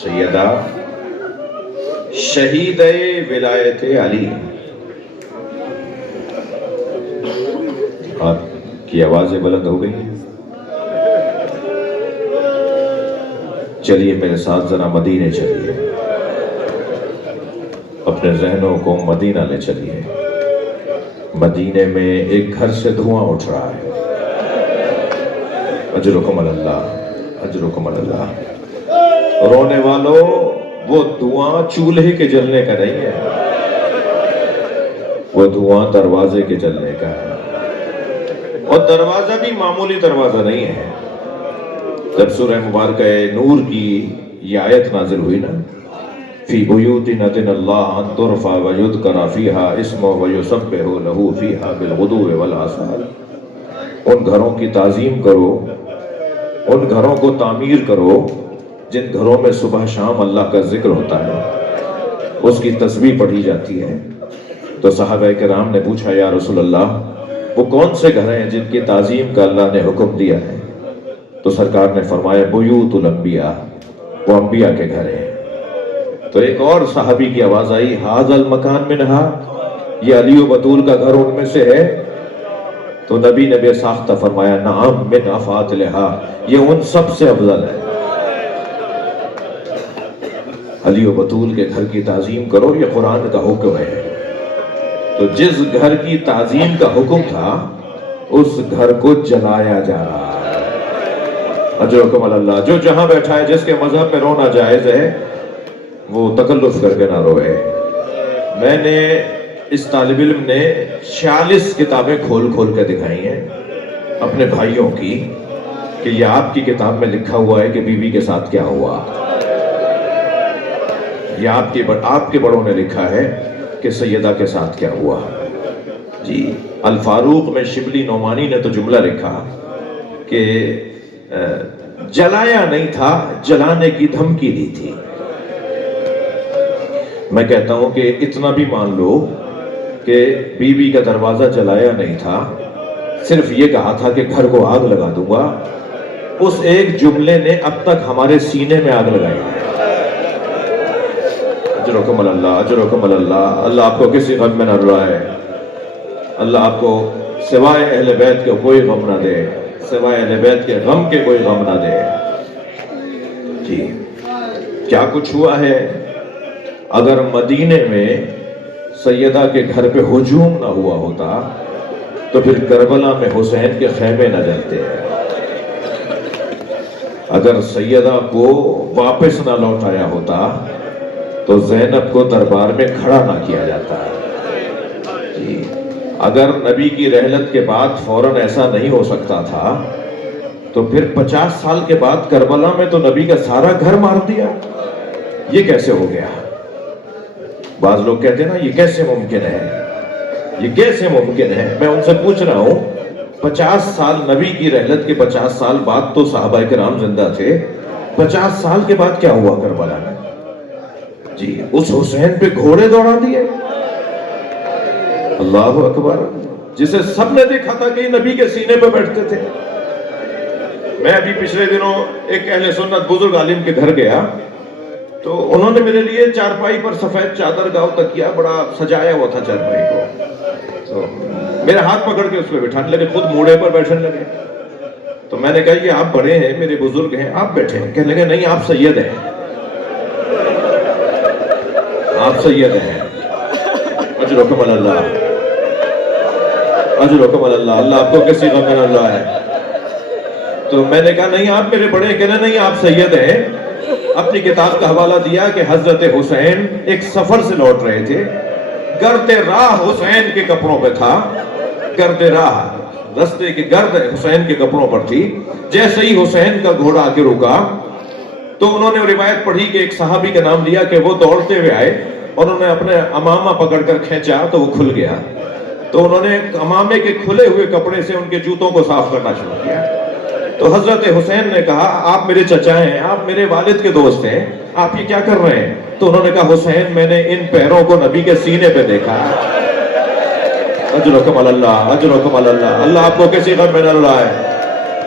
سیدہ شہید ولایت علی. آپ کی آوازیں بلند ہو گئی. چلیے میرے ساتھ ذرا مدینے چلیے, اپنے ذہنوں کو مدینہ لے چلیے. مدینے میں ایک گھر سے دھواں اٹھ رہا ہے. اجرکم اللہ, اجرکم اللہ. رونے والوں وہ دھواں چولہے کے جلنے کا نہیں ہے, وہ دھواں دروازے کے جلنے کا ہے. اور دروازہ بھی معمولی دروازہ نہیں ہے. جب سورہ مبارکہ نور کی یہ آیت نازل ہوئی نا, فی بیوت ندن اللہ ان ترفع ویذکر فیہا اسمہ ویسبح لہ فیہا بالغدو والآصال. ان گھروں کی تعظیم کرو، ان گھروں کو تعمیر کرو جن گھروں میں صبح شام اللہ کا ذکر ہوتا ہے، اس کی تسبیح پڑھی جاتی ہے. تو صحابہ کرام نے پوچھا یا رسول اللہ وہ کون سے گھر ہیں جن کی تعظیم کا اللہ نے حکم دیا ہے؟ تو سرکار نے فرمایا بیوت الانبیاء، وہ انبیاء کے گھر ہیں. تو ایک اور صحابی کی آواز آئی ھذا المکان منہا، یہ علی و بطول کا گھر ان میں سے ہے؟ تو نبی نے بے ساختہ فرمایا نعم من افاضلھا، یہ ان سب سے افضل ہے. علی و بطول کے گھر کی تعظیم کرو، یہ قرآن کا حکم ہے. تو جس گھر کی تعظیم کا حکم تھا اس گھر کو جلایا جا رہا ہے. اجرکم اللہ. جو جہاں بیٹھا ہے جس کے مذہب میں رونا جائز ہے وہ تکلف کر کے نہ روئے. میں نے اس طالب علم نے 46 کتابیں کھول کھول کے دکھائی ہیں اپنے بھائیوں کی کہ یہ آپ کی کتاب میں لکھا ہوا ہے کہ بیوی کے ساتھ کیا ہوا. یہ آپ کے بڑوں نے لکھا ہے کہ سیدہ کے ساتھ کیا ہوا. جی الفاروق میں شبلی نعمانی نے تو جملہ لکھا کہ جلایا نہیں تھا، جلانے کی دھمکی دی تھی. میں کہتا ہوں کہ اتنا بھی مان لو کہ بیوی کا دروازہ جلایا نہیں تھا، صرف یہ کہا تھا کہ گھر کو آگ لگا دوں گا. اس ایک جملے نے اب تک ہمارے سینے میں آگ لگائی ہے. اجرکم اللہ، اجرکم اللہ. اللہ آپ کو کسی غم میں نہ رلائے. اللہ آپ کو سوائے اہل بیت کے کوئی غم نہ دے، سوائے اہل بیت کے غم کے کوئی غم نہ دے. جی کیا کچھ ہوا ہے. اگر مدینے میں سیدہ کے گھر پہ ہجوم نہ ہوا ہوتا تو پھر کربلا میں حسین کے خیمے نہ جلتے. اگر سیدہ کو واپس نہ لوٹایا ہوتا تو زینب کو دربار میں کھڑا نہ کیا جاتا. جی اگر نبی کی رحلت کے بعد فوراً ایسا نہیں ہو سکتا تھا تو پھر 50 سال کے بعد کربلا میں تو نبی کا سارا گھر مار دیا. یہ کیسے ہو گیا؟ بعض لوگ کہتے ہیں نا یہ کیسے ممکن ہے، یہ کیسے ممکن ہے. میں ان سے پوچھ رہا ہوں 50 سال نبی کی رحلت کے 50 سال بعد تو صحابہ کرام زندہ تھے، 50 سال کے بعد کیا ہوا کربلا میں؟ جی اس حسین پہ گھوڑے دوڑا دیے. اللہ اکبر. جسے سب نے دیکھا تھا کہ یہ نبی کے سینے پہ بیٹھتے تھے. میں ابھی پچھلے دنوں ایک اہل سنت بزرگ عالم کے گھر گیا تو انہوں نے میرے لیے چارپائی پر سفید چادر گاؤ تکیا بڑا سجایا ہوا تھا چارپائی کو. تو میرے ہاتھ پکڑ کے اس پہ بٹھانے لگے، خود موڑے پر بیٹھنے لگے. تو میں نے کہا یہ آپ بڑے ہیں، میرے بزرگ ہیں، آپ بیٹھے ہیں. کہنے لگے نہیں آپ سید ہیں، آپ سید ہیں. اجرکم اللہ، اجرکم اللہ. اللہ آپ کو کسی غم میں نہ لائے. تو میں نے کہا نہیں آپ میرے بڑے ہیں. کہنے نہیں آپ سید ہیں. اپنی کتاب کا حوالہ دیا کہ حضرت حسین ایک سفر سے لوٹ رہے تھے، گرد راہ حسین کے کپڑوں پہ تھا، گرد راہ رستے کی گرد حسین کے کپڑوں پر تھی. جیسے ہی حسین کا گھوڑا آ کے رکا تو انہوں نے روایت پڑھی کہ ایک صحابی کا نام لیا کہ وہ دوڑتے ہوئے آئے اور انہوں نے اپنے امامہ پکڑ کر کھینچا تو وہ کھل گیا. تو انہوں نے امامے کے کھلے ہوئے کپڑے سے ان کے جوتوں کو صاف کرنا شروع کیا. تو حضرت حسین نے کہا آپ میرے چچا ہیں، آپ میرے والد کے دوست ہیں، آپ یہ کیا کر رہے ہیں؟ تو انہوں نے کہا حسین میں نے ان پیروں کو نبی کے سینے پہ دیکھا. اجرکم اللہ، اجرکم اللہ. اللہ آپ کو کسی غم میں نہ لائے.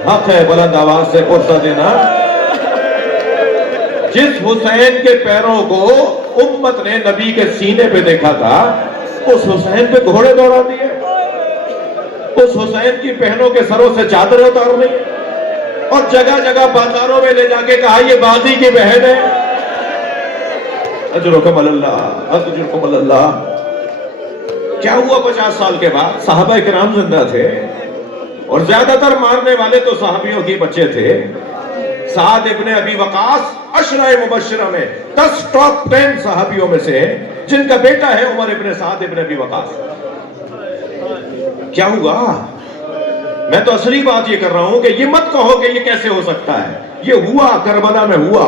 حق ہے بلند آواز سے پرسہ دینا. جس حسین کے پیروں کو امت نے نبی کے سینے پہ دیکھا تھا اس حسین پہ گھوڑے دوڑا دیے، اس حسین کی بہنوں کے سروں سے چادر اتار لی اور جگہ جگہ بازاروں میں لے جا کے کہا یہ بازی کی بہن ہے. اجرکم اللہ، اجرکم اللہ. کیا ہوا 50 سال کے بعد؟ صحابہ کرام زندہ تھے اور زیادہ تر مارنے والے تو صحابیوں کے بچے تھے. سعد ابن ابی وقاص عشرہ مبشرہ میں 10 ٹاپ 10 صحابیوں میں سے جن کا بیٹا ہے عمر ابن سعد ابن ابی وقاص. کیا ہوا؟ میں تو اصلی بات یہ کر رہا ہوں کہ یہ مت کہو کہ یہ کیسے ہو سکتا ہے. یہ ہوا، کربلا میں ہوا.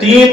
3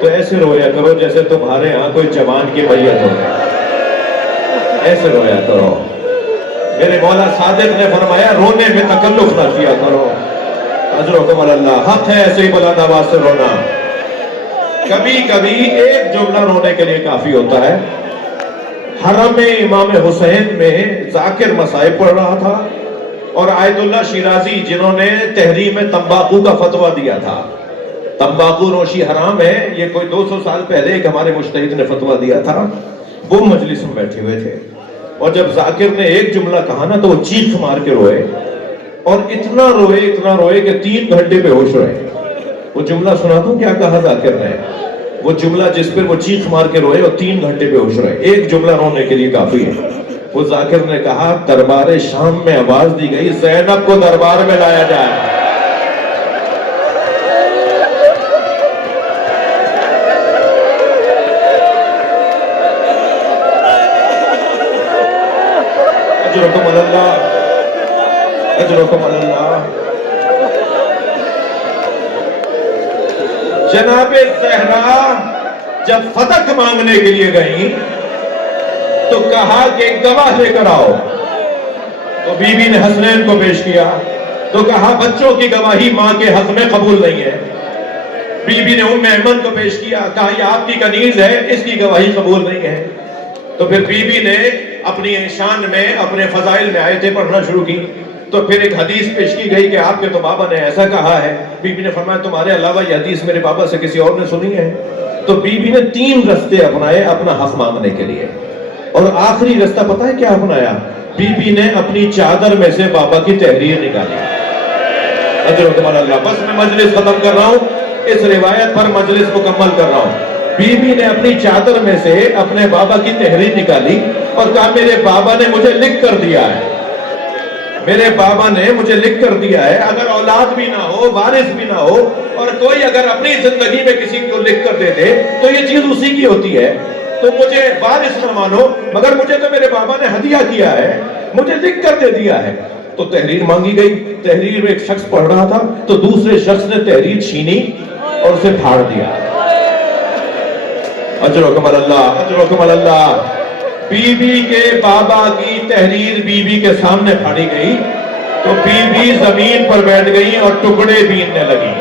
تو ایسے رویا کرو جیسے تمہارے ہاں کوئی جوان کی میت ہو، ایسے رویا کرو۔ میرے مولا صادق نے فرمایا رونے میں تکلف نہ کیا کرو، اجرکم اللہ، حق ہے ایسے ہی بلند آواز سے رونا۔ کبھی کبھی ایک جملہ رونے کے لیے کافی ہوتا ہے۔ حرم امام حسین میں ذاکر مصائب پڑھ رہا تھا، اور آیت اللہ شیرازی جنہوں نے تحریم تمباکو کا فتویٰ دیا تھا، تمباکو نوشی حرام ہے، یہ کوئی 200 سال پہلے ایک ہمارے مجتہد نے فتویٰ دیا تھا، وہ مجلس میں بیٹھے ہوئے تھے، اور جب ذاکر نے ایک جملہ کہا نا تو وہ چیخ مار کے روئے، اور اتنا روئے کہ 3 گھنٹے بے ہوش رہے۔ وہ جملہ سنا دوں کیا کہا ذاکر نے؟ وہ جملہ جس پر وہ چیخ مار کے روئے اور 3 گھنٹے بے ہوش رہے، ایک جملہ رونے کے لیے کافی ہے۔ وہ ذاکر نے کہا دربار شام میں آواز دی گئی زینب کو دربار میں لایا جائے۔ اجرکم اللہ، اجرکم اللہ۔ جناب زہرا جب فتح مانگنے کے لیے گئیں تو کہا کہ گواہ لے کر آؤ، تو بی بی نے حسنین کو پیش کیا، تو کہا بچوں کی گواہی ماں کے حق میں قبول نہیں ہے۔ بی بی نے ام ایمن کو پیش کیا، کہا یہ آپ کی کنیز ہے، اس کی گواہی قبول نہیں ہے۔ تو پھر بی بی نے اپنی شان میں اپنے فضائل میں آیتیں پڑھنا شروع کی، تو پھر ایک حدیث پیش کی گئی کہ آپ کے تو بابا نے ایسا کہا ہے۔ بی بی نے فرمایا تمہارے علاوہ یہ حدیث میرے بابا سے کسی اور نے سنی ہے؟ تو بی بی نے 3 رستے اپنائے اپنا حق مانگنے کے لیے، اور آخری رستہ پتہ ہے کیا اپنایا؟ بی بی نے اپنی چادر میں سے بابا کی تحریر نکالی۔ اجرکم اللہ۔ بس میں مجلس ختم کر رہا ہوں، اس روایت پر مجلس مکمل کر رہا ہوں۔ بی بی نے اپنی چادر میں سے اپنے بابا کی تحریر نکالی اور کہا میرے بابا نے مجھے لکھ کر دیا ہے، میرے بابا نے مجھے لکھ کر دیا ہے، اگر اولاد بھی نہ ہو، وارث بھی نہ ہو، اور کوئی اگر اپنی زندگی میں کسی کو لکھ کر دے دے تو یہ چیز اسی کی ہوتی ہے، تو مجھے وارث نہ مانو، مگر مجھے تو میرے بابا نے ہدیہ کیا ہے، مجھے لکھ کر دے دیا ہے۔ تو تحریر مانگی گئی، تحریر میں ایک شخص پڑھ رہا تھا، تو دوسرے شخص نے تحریر چھینی اور اسے پھاڑ دیا۔ اجرکم اللہ، اجرکم اللہ۔ بی بی کے بابا کی تحریر بی بی کے سامنے پھاڑی گئی تو بی بی زمین پر بیٹھ گئی اور ٹکڑے بیننے لگی۔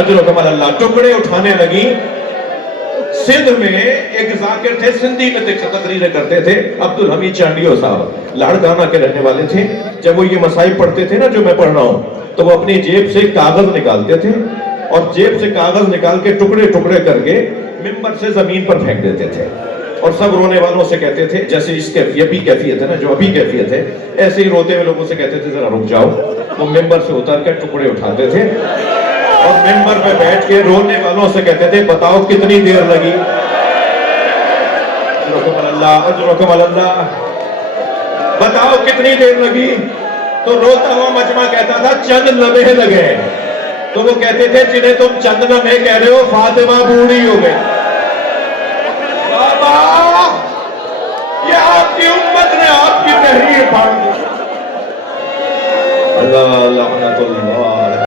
اجرکم اللہ، ٹکڑے اٹھانے لگی۔ سندھ میں ایک ذاکر تھے، سندھی میں تقریریں کرتے تھے، عبدالحمید چانڈیو صاحب، لاڑکانہ کے رہنے والے تھے۔ جب وہ یہ مسائب پڑھتے تھے نا جو میں پڑھ رہا ہوں، تو وہ اپنی جیب سے کاغذ نکالتے تھے اور جیب سے کاغذ نکال کے ٹکڑے ٹکڑے کر کے ممبر سے زمین پر پھینک دیتے تھے، اور سب رونے والوں سے کہتے تھے، جیسے اس کیفیت ہے نا جو ابھی کیفیت ہے، ایسے ہی روتے ہوئے لوگوں سے کہتے تھے ذرا رک جاؤ۔ وہ ممبر سے اتر کے ٹکڑے اٹھاتے تھے اور ممبر پہ بیٹھ کے رونے والوں سے کہتے تھے بتاؤ کتنی دیر لگی؟ اجرکم اللہ، اجرکم اللہ، بتاؤ کتنی دیر لگی؟ تو روتا ہوا مجمع کہتا تھا چند لمحے لگے۔ تو وہ کہتے تھے جنہیں تم چند لمحے کہہ رہے ہو فاطمہ بوڑھی ہو گئی۔ بابا